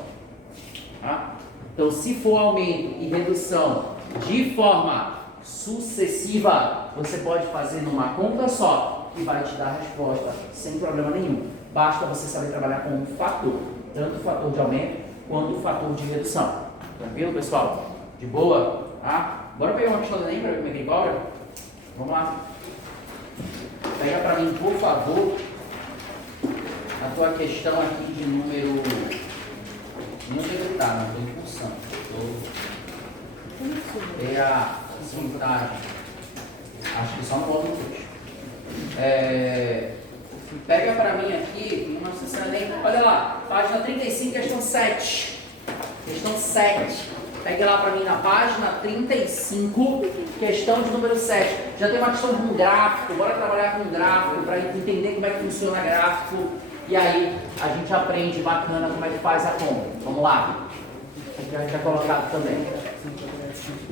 Tá? Então, se for aumento e redução de forma sucessiva, você pode fazer numa conta só, que vai te dar a resposta sem problema nenhum. Basta você saber trabalhar com um fator, tanto o fator de aumento quanto o fator de redução. Tranquilo, pessoal? De boa? Tá? Bora pegar uma questão do Enem para ver como é que ele cobra? Vamos lá. Pega para mim, por favor, a tua questão aqui de número... Não sei o que tá, não estou em função. É a sintagem. Acho que só no modo 2. Pega para mim aqui, não precisa nem. Olha lá, página 35, questão 7. Questão 7. Pegue lá para mim na página 35, questão de número 7. Já tem uma questão de um gráfico, bora trabalhar com um gráfico para entender como é que funciona gráfico. E aí a gente aprende bacana como é que faz a conta. Vamos lá. Aqui a gente vai colocar também.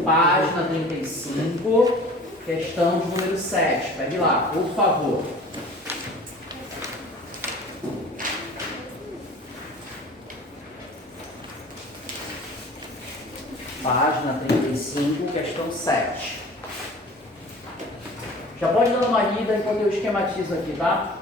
Página 35, questão de número 7. Pegue lá, por favor. Página 35, questão 7. Já pode dar uma lida enquanto eu esquematizo aqui, tá?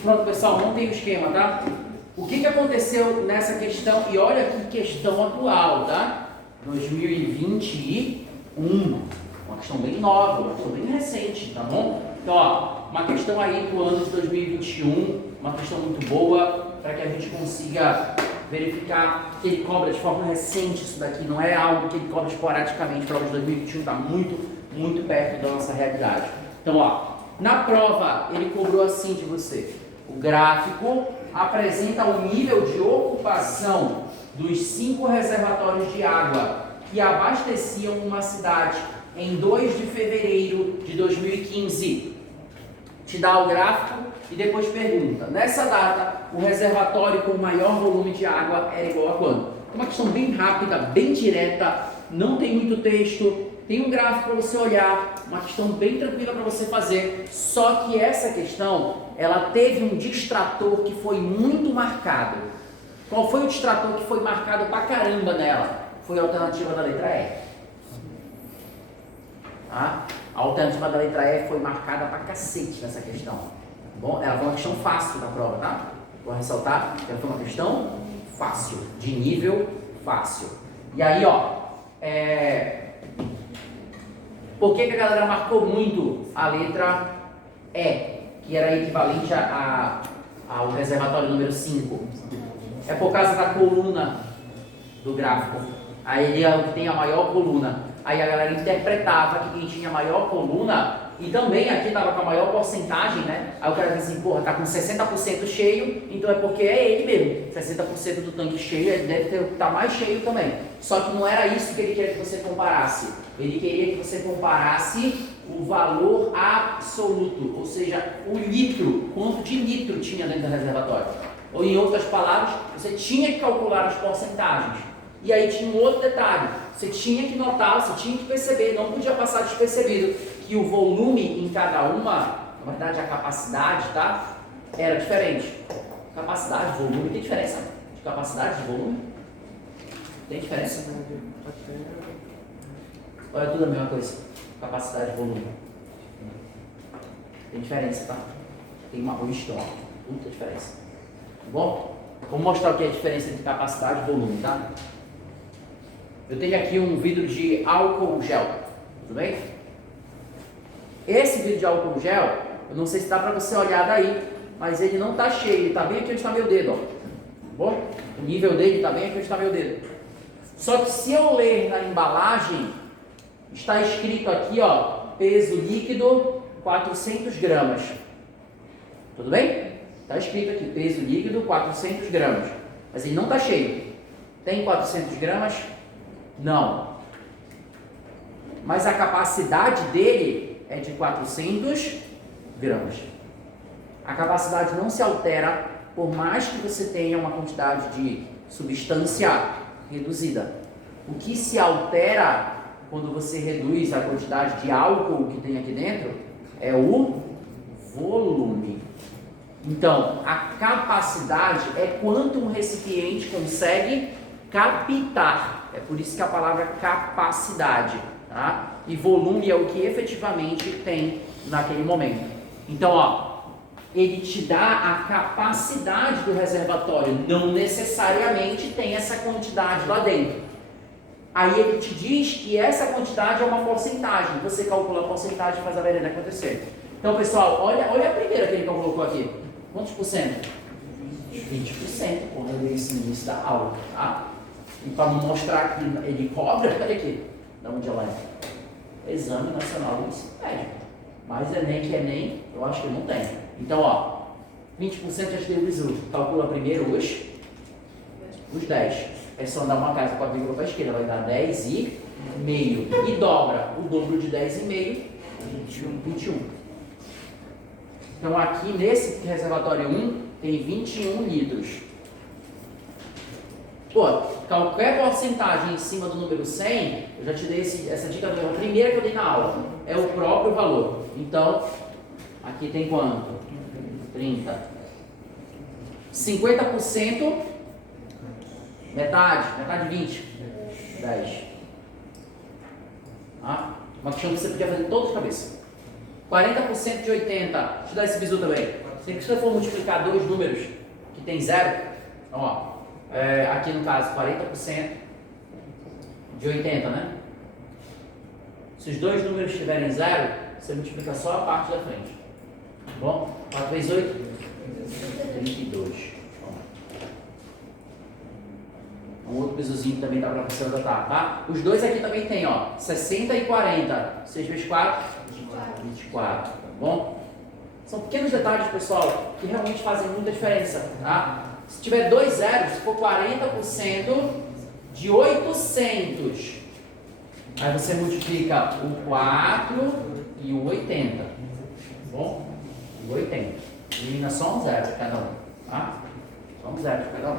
Pronto, pessoal, montei o esquema, tá? O que aconteceu nessa questão? E olha que questão atual, tá? 2021. Uma questão bem nova, uma questão bem recente, tá bom? Então, ó, uma questão aí do ano de 2021, uma questão muito boa, para que a gente consiga verificar que ele cobra de forma recente isso daqui, não é algo que ele cobra esporadicamente. A prova de 2021 está muito perto da nossa realidade. Então, ó, na prova ele cobrou assim de você: o gráfico apresenta o nível de ocupação dos 5 reservatórios de água que abasteciam uma cidade em 2 de fevereiro de 2015. Te dá o gráfico e depois pergunta: nessa data, o reservatório com maior volume de água era igual a quanto? É uma questão bem rápida, bem direta, não tem muito texto, tem um gráfico para você olhar, uma questão bem tranquila para você fazer. Só que essa questão, ela teve um distrator que foi muito marcado. Qual foi o distrator que foi marcado pra caramba nela? Foi a alternativa da letra E. Tá? A alternativa da letra E foi marcada pra cacete nessa questão. Bom, ela foi uma questão fácil da prova, tá? Vou ressaltar que ela foi uma questão fácil, de nível fácil. E aí, ó, por que a galera marcou muito a letra E, que era equivalente ao reservatório número 5? É por causa da coluna do gráfico. Aí ele é o que tem a maior coluna. Aí a galera interpretava que quem tinha a maior coluna, e também aqui estava com a maior porcentagem, né? Aí o cara diz assim: porra, tá com 60% cheio, então é porque é ele mesmo. 60% do tanque cheio, ele deve estar mais cheio também. Só que não era isso que ele queria que você comparasse. Ele queria que você comparasse o valor absoluto, ou seja, o litro, quanto de litro tinha dentro do reservatório. Ou em outras palavras, você tinha que calcular as porcentagens. E aí tinha um outro detalhe: você tinha que notar, você tinha que perceber, não podia passar despercebido, que o volume em cada uma, na verdade a capacidade, tá? Era diferente. Capacidade, volume, tem diferença de capacidade de volume? Tem diferença? Ou é tudo a mesma coisa? Capacidade de volume. Tem diferença, tá? Tem uma muita diferença. Tá bom? Vou mostrar o que é a diferença entre capacidade e volume, tá? Eu tenho aqui um vidro de álcool gel, tudo bem? Esse vidro de álcool gel, eu não sei se dá para você olhar daí, mas ele não está cheio, ele está bem aqui onde está meu dedo, ó. Tá bom? O nível dele está bem aqui onde está meu dedo. Só que se eu ler na embalagem, está escrito aqui, ó, peso líquido 400 gramas. Tudo bem? Está escrito aqui, peso líquido 400 gramas. Mas ele não está cheio. Tem 400 gramas? Não. Mas a capacidade dele é de 400 gramas. A capacidade não se altera por mais que você tenha uma quantidade de substância reduzida. O que se altera quando você reduz a quantidade de álcool que tem aqui dentro é o volume. Então, a capacidade é quanto um recipiente consegue captar. É por isso que a palavra capacidade, tá? E volume é o que efetivamente tem naquele momento. Então, ó, ele te dá a capacidade do reservatório, não necessariamente tem essa quantidade lá dentro. Aí ele te diz que essa quantidade é uma porcentagem. Você calcula a porcentagem e faz a merenda acontecer. Então, pessoal, olha a primeira que ele colocou aqui. Quantos por cento? 20%, como eu disse no início da aula, tá? E para mostrar que ele cobra, olha aqui, da onde ela é. Exame Nacional do Ensino Médio. Mas Enem que Enem, eu acho que não tem. Então, ó, 20% já te deu o SUS. Calcula primeiro os 10. É só andar uma casa com a vírgula para a esquerda, vai dar 10,5. E dobra o dobro de 10,5, 21. Então aqui nesse reservatório 1 tem 21 litros. Pô, qualquer porcentagem em cima do número 100, eu já te dei essa dica, a primeira que eu dei na aula, é o próprio valor. Então, aqui tem quanto? 30. 50%, metade 20, 10. Ah, uma questão que você podia fazer toda de cabeça. 40% de 80, deixa eu dar esse bizu também. Se você for multiplicar dois números que tem zero, ó, aqui no caso 40% de 80, né? Se os dois números tiverem zero, você multiplica só a parte da frente. Tá bom? 4 vezes 8? 32. pisozinho também dá para você adotar, tá? Os dois aqui também tem, ó, 60 e 40. 6 vezes 4? 24, tá bom? São pequenos detalhes, pessoal, que realmente fazem muita diferença, tá? Se tiver 2 zeros, se for 40% de 800, aí você multiplica o 4 e o 80, tá bom? O 80. Elimina só um zero de cada um, tá? Só um zero de cada um.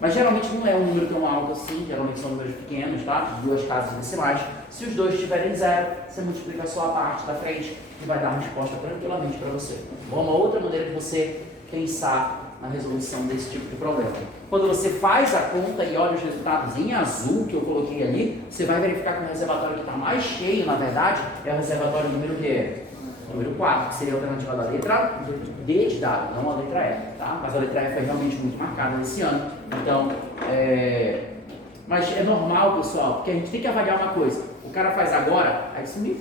Mas geralmente não é um número tão alto assim, geralmente são números pequenos, tá? Duas casas decimais. Se os dois tiverem zero, você multiplica só a parte da frente e vai dar a resposta tranquilamente para você. Bom, uma outra maneira de você pensar na resolução desse tipo de problema. Quando você faz a conta e olha os resultados em azul que eu coloquei ali, você vai verificar que o reservatório que está mais cheio, na verdade, é o reservatório número quê? Número 4, que seria a alternativa da letra D de dado, não a letra E, tá? Mas a letra E foi realmente muito marcada nesse ano. Então, mas é normal, pessoal, porque a gente tem que avaliar uma coisa. O cara faz agora, aí isso me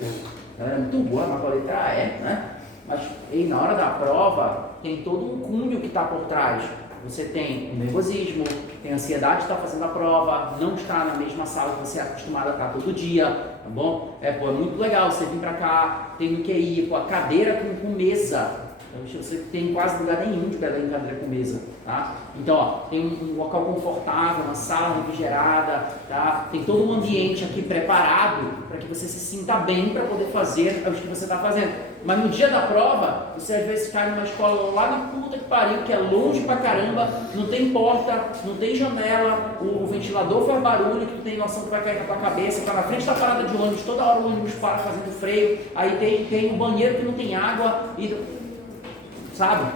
é muito boa, mas com a letra E, né? Mas e na hora da prova, tem todo um cúmulo que está por trás. Você tem o nervosismo, tem a ansiedade de estar fazendo a prova, não está na mesma sala que você é acostumado a estar todo dia, tá bom? É muito legal você vir para cá, tem o QI, pô, a cadeira com mesa. Você tem quase lugar nenhum de cadeira com mesa, tá? Então, ó, tem um local confortável, uma sala refrigerada, tá? Tem todo um ambiente aqui preparado para que você se sinta bem para poder fazer o que você está fazendo. Mas no dia da prova, você às vezes cai numa escola lá na puta que pariu, que é longe pra caramba, não tem porta, não tem janela, o ventilador faz barulho, que tu tem noção que vai cair na tua cabeça, tá na frente da parada de ônibus, toda hora o ônibus para fazendo freio, aí tem um banheiro que não tem água, e sabe?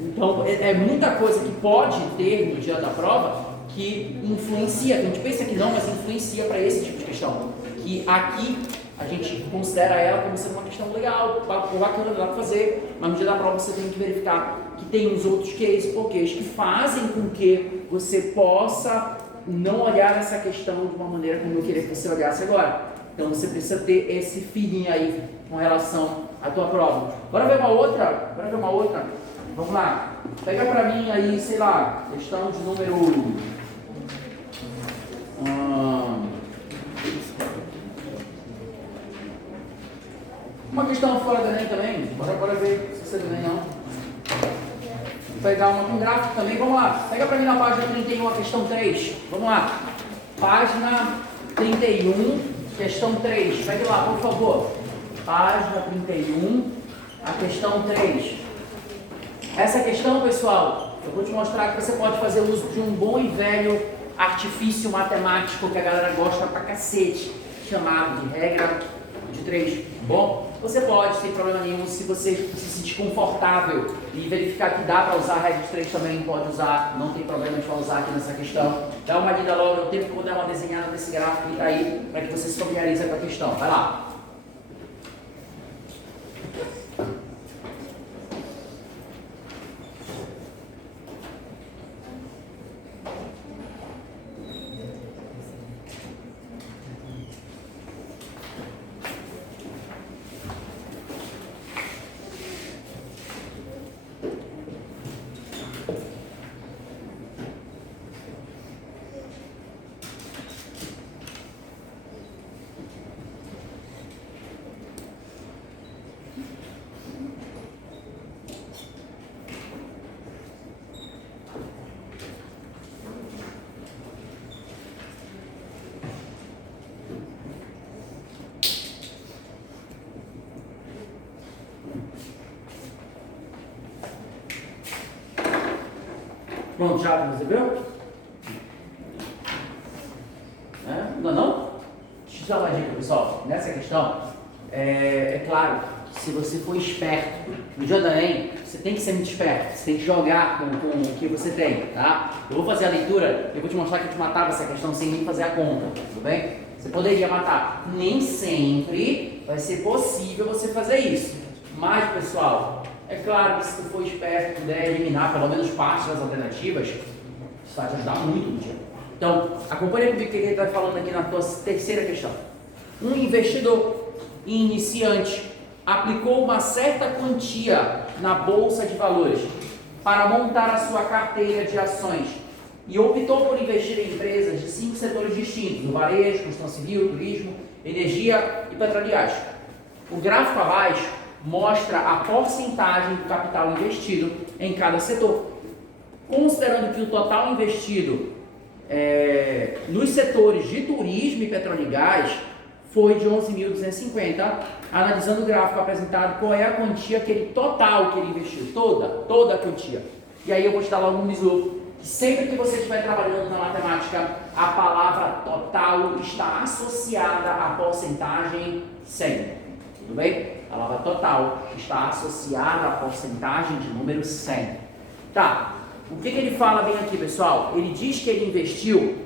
Então, é muita coisa que pode ter no dia da prova que influencia, a gente pensa que não, mas influencia para esse tipo de questão. Que aqui a gente considera ela como sendo uma questão legal, bacana, dá para fazer, mas no dia da prova você tem que verificar que tem uns outros porquês que fazem com que você possa não olhar essa questão de uma maneira como eu queria que você olhasse agora. Então você precisa ter esse feeling aí com relação à tua prova. Bora ver uma outra? Vamos lá. Pega pra mim aí, sei lá, questão de número... uma questão fora do Enem também. Bora ver se você é do Enem não. Vou pegar um gráfico também. Vamos lá. Pega pra mim na página 31, a questão 3. Vamos lá. Página 31, questão 3. Pegue lá, por favor. Página 31, a questão 3. Essa questão, pessoal, eu vou te mostrar que você pode fazer uso de um bom e velho artifício matemático que a galera gosta pra cacete, chamado de regra de 3. Bom, você pode, sem problema nenhum, se você se sentir confortável e verificar que dá para usar a regra de 3 também, pode usar, não tem problema de usar aqui nessa questão. Dá uma lida logo no tempo que eu vou dar uma desenhada desse gráfico que tá aí, para que você se familiarize com a questão. Vai lá. Pronto, já resolveu? Não é não? Deixa eu dar uma dica, pessoal. Nessa questão, é claro que se você for esperto, no dia da Enem, você tem que ser muito esperto. Você tem que jogar com o que você tem, tá? Eu vou fazer a leitura, eu vou te mostrar que a gente matava essa questão sem nem fazer a conta, tudo bem? Você poderia matar. Nem sempre vai ser possível você fazer isso. Mas, pessoal, é claro que se tu for esperto, puder eliminar pelo menos parte das alternativas, isso vai te ajudar muito no dia. Então, acompanha comigo o que ele está falando aqui na tua terceira questão. Um investidor iniciante aplicou uma certa quantia na bolsa de valores para montar a sua carteira de ações e optou por investir em empresas de 5 setores distintos: o varejo, construção civil, turismo, energia e petróleo e gás. O gráfico abaixo mostra a porcentagem do capital investido em cada setor. Considerando que o total investido nos setores de turismo e petróleo e gás foi de 11.250, analisando o gráfico apresentado, qual é a quantia total que ele investiu, toda a quantia. E aí eu vou te dar logo um bizu, que sempre que você estiver trabalhando na matemática, a palavra total está associada à porcentagem 100, tudo bem? A palavra total está associada à porcentagem de número 100. Tá, o que ele fala bem aqui, pessoal? Ele diz que ele investiu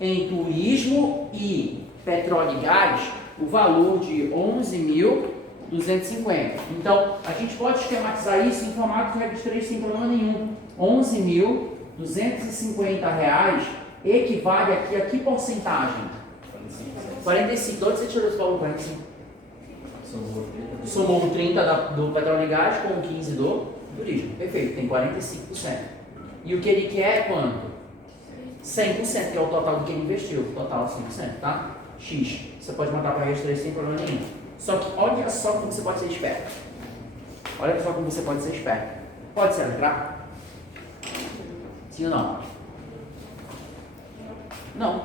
em turismo e petróleo e gás o valor de 11.250. Então, a gente pode esquematizar isso em formato de regra de 3 sem problema nenhum. 11.250 equivale aqui a que porcentagem? 45. De onde você tirou esse valor? 45. Somou o 30 do petróleo e gás com o 15 do turismo. Perfeito, tem 45%. E o que ele quer é quanto? 100%, que é o total do que ele investiu. Total 100%, tá? X. Você pode mandar para a regra de 3 sem problema nenhum. Só que olha só como você pode ser esperto. Olha só como você pode ser esperto. Pode ser entrar? Sim ou não? Não.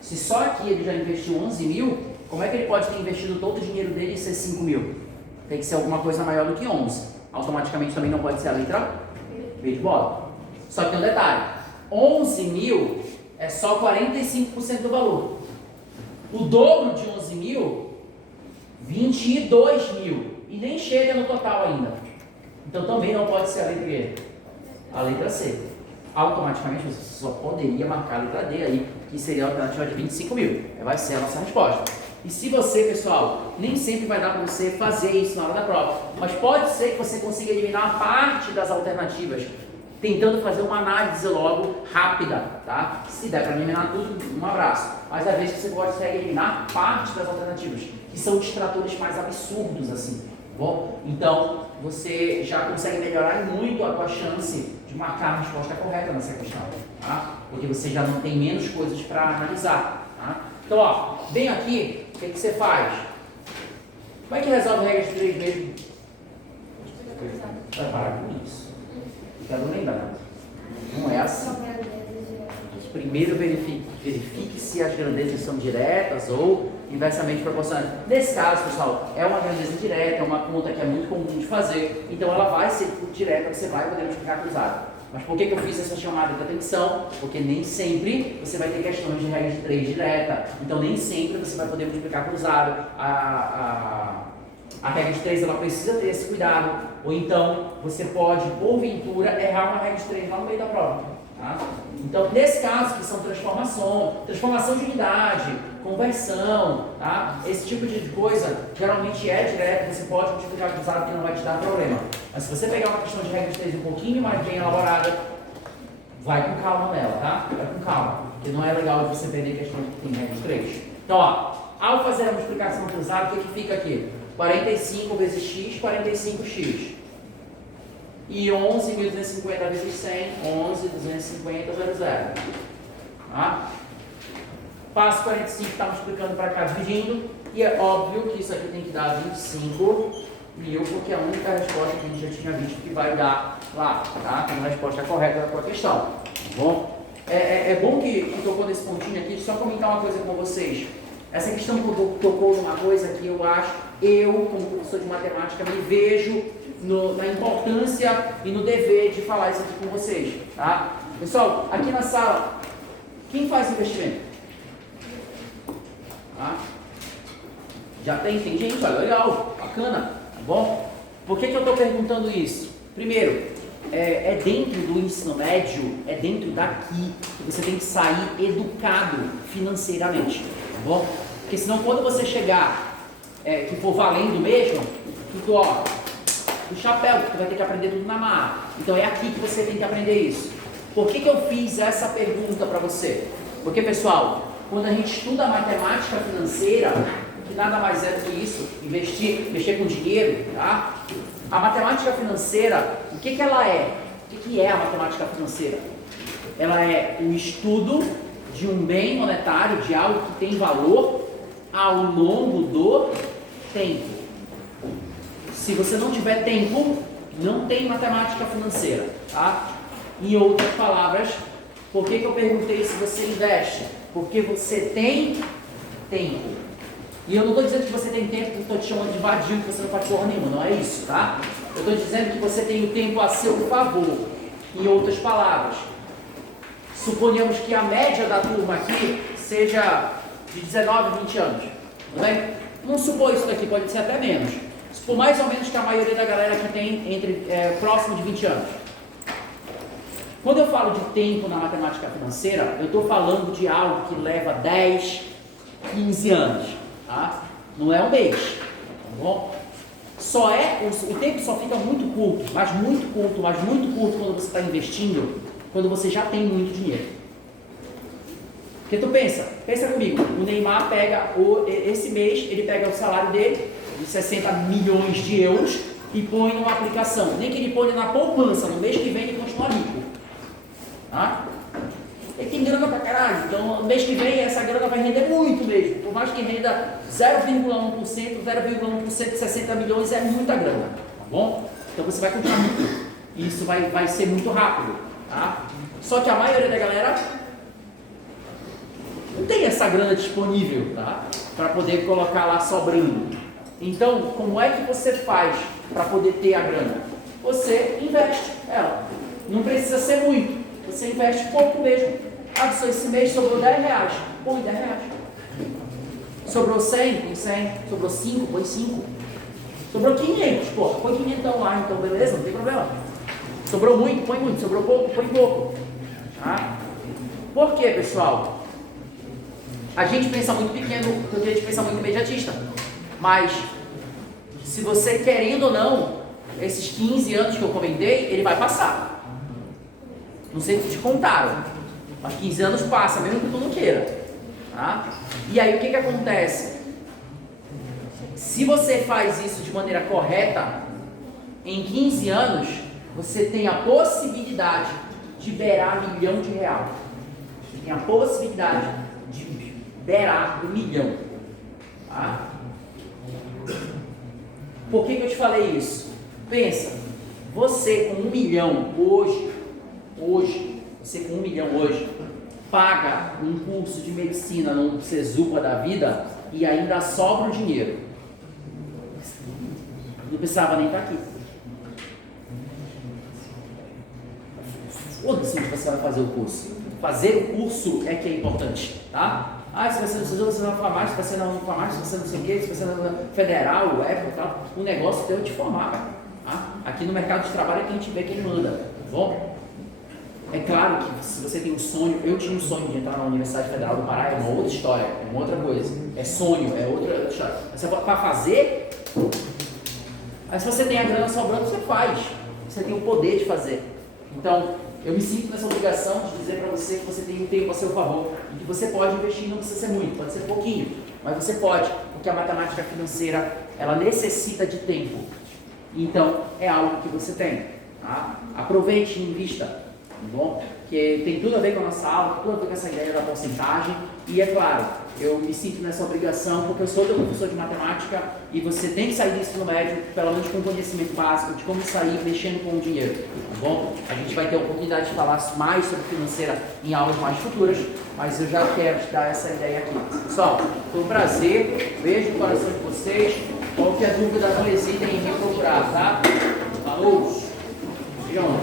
Se só aqui ele já investiu 11 mil, como é que ele pode ter investido todo o dinheiro dele e ser 5 mil? Tem que ser alguma coisa maior do que 11. Automaticamente também não pode ser a letra B de bola. Só que tem um detalhe. 11 mil é só 45% do valor. O dobro de 11 mil, 22 mil. E nem chega no total ainda. Então também não pode ser a letra E. A letra C. Automaticamente você só poderia marcar a letra D aí, que seria a alternativa de 25 mil. Vai ser a nossa resposta. E se você, pessoal, nem sempre vai dar para você fazer isso na hora da prova, mas pode ser que você consiga eliminar parte das alternativas, tentando fazer uma análise logo rápida, tá? Se der para eliminar tudo, um abraço. Mas às vezes você pode eliminar parte das alternativas, que são distratores mais absurdos, assim, tá bom? Então, você já consegue melhorar muito a tua chance de marcar a resposta correta nessa questão, tá? Porque você já não tem menos coisas para analisar, tá? Então, ó, bem aqui, o que você faz? Como é que resolve a regra de 3 mesmo? Vai parar com isso. Quero lembrar. Não é assim. Primeiro verifique se as grandezas são diretas ou inversamente proporcionais. Nesse caso, pessoal, é uma grandeza direta, é uma conta que é muito comum de fazer, então ela vai ser direta, você vai poder multiplicar cruzado. Mas por que eu fiz essa chamada de atenção? Porque nem sempre você vai ter questões de regra de 3 direta, então nem sempre você vai poder multiplicar cruzado. A regra de 3 ela precisa ter esse cuidado, ou então você pode, porventura, errar uma regra de 3 lá no meio da prova. Tá? Então, nesse caso, que são transformação de unidade, conversão, tá? Esse tipo de coisa geralmente é direto, você pode multiplicar cruzado que não vai te dar problema. Mas se você pegar uma questão de regra de 3 um pouquinho mais bem elaborada, vai com calma nela, tá? Vai com calma, porque não é legal você perder questão que tem regra de 3. Então, ó, ao fazer a multiplicação cruzada, o que fica aqui? 45 vezes x, 45x. E 11.250 vezes 100, 11.250, 00. Tá? Passo 45, está multiplicando para cá, dividindo. E é óbvio que isso aqui tem que dar 25 mil, porque é a única resposta que a gente já tinha visto que vai dar lá. Tá? Como a resposta correta da tua questão. Tá bom? É bom que tocou nesse pontinho aqui, só comentar uma coisa com vocês. Essa questão que tocou numa coisa que eu acho, como professor de matemática, me vejo na importância e no dever de falar isso aqui com vocês, tá? Pessoal, aqui na sala, quem faz investimento? Tá? Já tem gente, olha, legal, bacana, tá bom? Por que eu estou perguntando isso? Primeiro, é dentro do ensino médio, é dentro daqui que você tem que sair educado financeiramente, tá bom? Porque senão quando você chegar, que for valendo mesmo, tudo, ó, do chapéu, que tu vai ter que aprender tudo na marra. Então é aqui que você tem que aprender isso. Por que eu fiz essa pergunta para você? Porque, pessoal, quando a gente estuda matemática financeira, que nada mais é do que isso, mexer com dinheiro, tá? A matemática financeira, o que ela é? O que é a matemática financeira? ela é o estudo de um bem monetário, de algo que tem valor ao longo do tempo. Se você não tiver tempo, não tem matemática financeira, tá? Em outras palavras, por que eu perguntei se você investe? Porque você tem tempo. E eu não estou dizendo que você tem tempo porque estou te chamando de vadio, que você não faz porra nenhuma, não é isso, tá? Eu estou dizendo que você tem o tempo a seu favor. Em outras palavras, suponhamos que a média da turma aqui seja de 19 a 20 anos, tudo bem? Vamos supor isso daqui, pode ser até menos. Supor mais ou menos que a maioria da galera aqui tem próximo de 20 anos. Quando eu falo de tempo na matemática financeira, eu estou falando de algo que leva 10, 15 anos, tá? Não é um mês, tá bom? O tempo só fica muito curto, mas muito curto quando você está investindo, quando você já tem muito dinheiro. Porque tu pensa comigo, o Neymar pega, esse mês, ele pega o salário dele, de 60 milhões de euros, e põe numa aplicação. Nem que ele ponha na poupança, no mês que vem ele continua rico. Tá? Ele tem grana pra caralho, então no mês que vem essa grana vai render muito mesmo. Por mais que renda 0,1% de 60 milhões é muita grana, tá bom? Então você vai continuar rico. E isso vai ser muito rápido, tá? Só que a maioria da galera não tem essa grana disponível, tá? Para poder colocar lá sobrando. Então, como é que você faz para poder ter a grana? Você investe ela. Não precisa ser muito. Você investe pouco mesmo. Esse mês sobrou 10 reais. Põe 10 reais. Sobrou 100? Põe 100. Sobrou 5? Põe 5. Sobrou 500? Pô, põe 500 lá, então beleza? Não tem problema. Sobrou muito? Põe muito. Sobrou pouco? Põe pouco. Tá? Por quê, pessoal? A gente pensa muito pequeno, porque a gente pensa muito imediatista. Mas, se você querendo ou não, esses 15 anos que eu comentei, ele vai passar. Não sei se te contaram, mas 15 anos passa, mesmo que tu não queira. Tá? E aí o que acontece? Se você faz isso de maneira correta, em 15 anos, você tem a possibilidade de beirar R$1 milhão. Você tem a possibilidade de beirar R$1 milhão. Tá? Por que eu te falei isso? Pensa, você com 1 milhão hoje, você com 1 milhão hoje, paga um curso de medicina num Cezupa da vida e ainda sobra o dinheiro. Não precisava nem estar aqui. Foda-se onde você vai fazer o curso. Fazer o curso é que é importante, tá? Se você não Cezupa, você não vai formar, se você não formar, se você não sei o que, se você não federal, Apple, tal, o negócio é te formar, cara. Tá? Aqui no mercado de trabalho é que a gente vê quem manda, tá bom? É claro que se você tem um sonho, eu tinha um sonho de entrar na Universidade Federal do Pará, é uma outra história, é uma outra coisa. É sonho, é outra história. Mas para fazer, aí se você tem a grana sobrando, você faz. Você tem o poder de fazer. Então, eu me sinto nessa obrigação de dizer para você que você tem um tempo a seu favor e que você pode investir, não precisa ser muito, pode ser pouquinho, mas você pode, porque a matemática financeira, ela necessita de tempo. Então, é algo que você tem. Tá? Aproveite e invista, tá bom? Que tem tudo a ver com a nossa aula, tudo a ver com essa ideia da porcentagem. E é claro, eu me sinto nessa obrigação porque eu sou teu professor de matemática e você tem que sair do ensino médio, pelo menos com conhecimento básico de como sair mexendo com o dinheiro, tá bom? A gente vai ter a oportunidade de falar mais sobre financeira em aulas mais futuras, mas eu já quero te dar essa ideia aqui. Pessoal, foi um prazer, beijo no coração de vocês. Qualquer dúvida, não hesitem em me procurar, tá? Falou! João.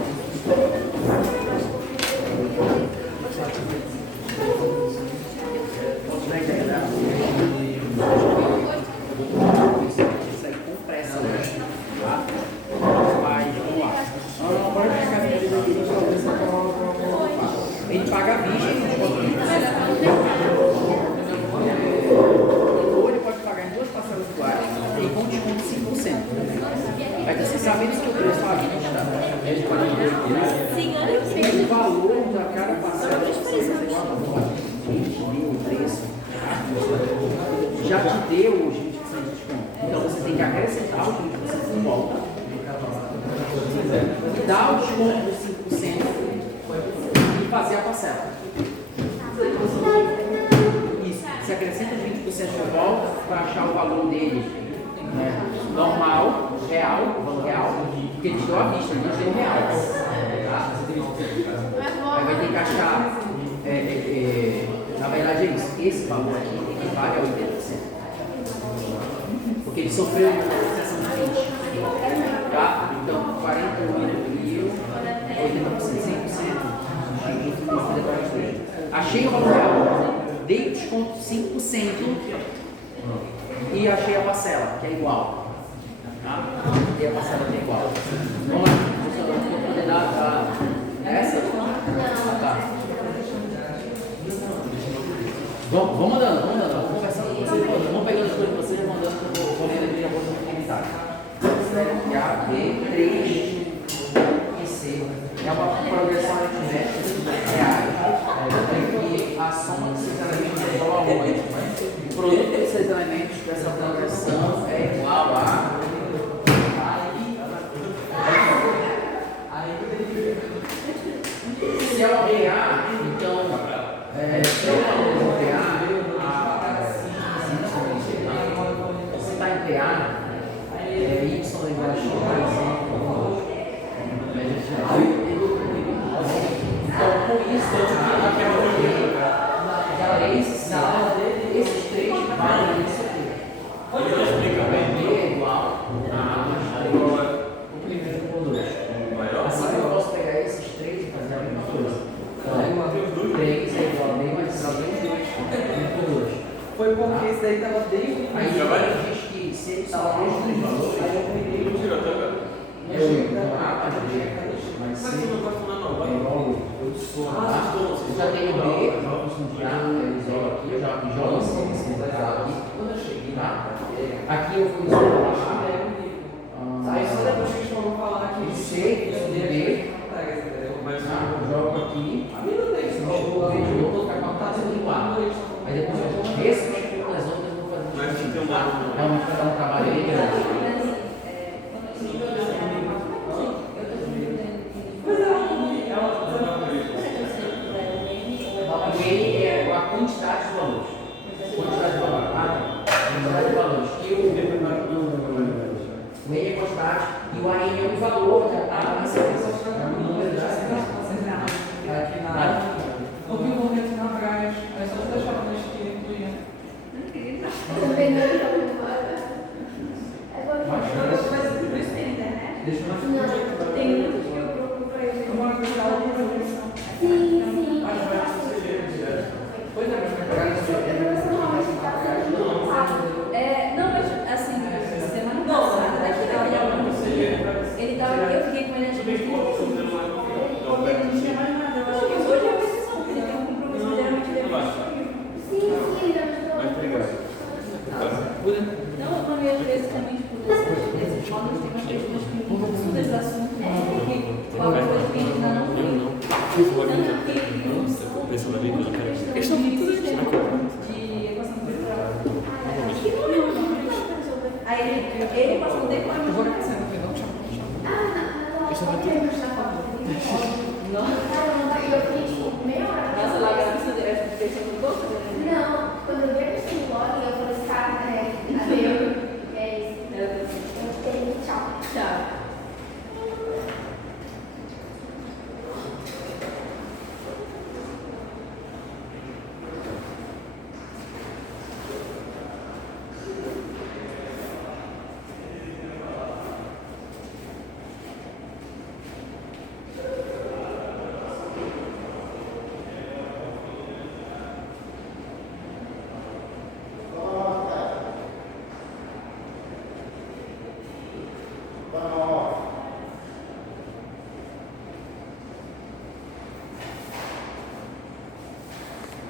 Isso aí com pressa, né? Tá? Vai, vamos lá. Não, pode pegar a minha vida aqui, ele paga a virgem, ou ele pode pagar em 2 parcelas iguais e com desconto de 5%. Mas vocês sabem que o preço à vista, ele pode ter o valor da cada parcela de vocês o preço, já te deu os 20% de desconto. Então você tem que acrescentar os 20% de volta e dar o desconto dos 5% e fazer a parcela. parcela. Isso. Você acrescenta 20% de volta para achar o valor dele, né, normal, real, o valor real, porque eles dão à vista, eles dão reais. Tá? Aí vai ter que achar, na verdade é isso, esse valor aqui equivale a 80%. Porque ele sofreu uma negociação de 20%. Tá? Então, 48 mil, 80%, 100%. Achei o valor real, dei o desconto 5% e achei a parcela, que é igual. Tá? E a parcela que é igual. Vamos lá, vou poder dar essa? Tá. Vamos mandando, vamos conversando com vocês, vamos pegando as coisas de vocês, mandando que eu vou lendo aqui e já vou no comentário. A, B, 3 e C. É uma progressão aritmética de reais. E a soma desses elementos é igual a 8. O produto desses elementos dessa progressão é igual a. Se é o PA, então, se é o valor do PA, se está em PA, Y igual a X, por exemplo, então, com isso, esses três valem isso aqui. B é igual a A mais o primeiro por 2. Assim eu posso pegar esses três e fazer a mesma coisa. Então, 3 é igual a B mais C, 2 por 2. Foi porque esse daí estava desde o Aí ele diz que se ele só tem os três valores, então A mais B mais C é igual a 8. Eu já tenho B, eu jogo isso no diálogo, eu isolo aqui, eu jogo esse resultado aqui. Tá? Aqui eu vou isolar. Aí só depois que eles vão falar aqui. C, isso de B. Eu jogo aqui. Vou ver de novo, vou ficar com a taxa de igual. Aí depois eu vou ressuscitar as outras e vou fazer um. Realmente vai dar um trabalho aí grande. Ele é a quantidade de valores. Quantidade de valores. Quantidade de valores. E o meio é quantidade e o AM é o valor da sequência. É o número da sequência. O que o momento na praia, é só você deixar neste que incluía. Também não Por isso tem internet. Deixa eu ver. tem muito que eu procuro para ele. Uma coisa da programação. Sim. Pois é, mas vai pegar isso. Não, mas assim, semana passada, ele estava aqui, eu fiquei com ele antes de porque ele não tinha mais nada. Eu acho que hoje é a precisão, porque ele tem um compromisso geralmente depois. Não, eu falei às vezes também, tipo, esses jovens têm umas questões que não desse assunto, porque qualquer coisa que ainda não tem. Questão de tudo isso, de equação cultural. Aí ele passou um tempo Eu vou acontecendo aqui, não chama. Nossa, lá a graça dele, essa pessoa não gostou. Não, quando eu vi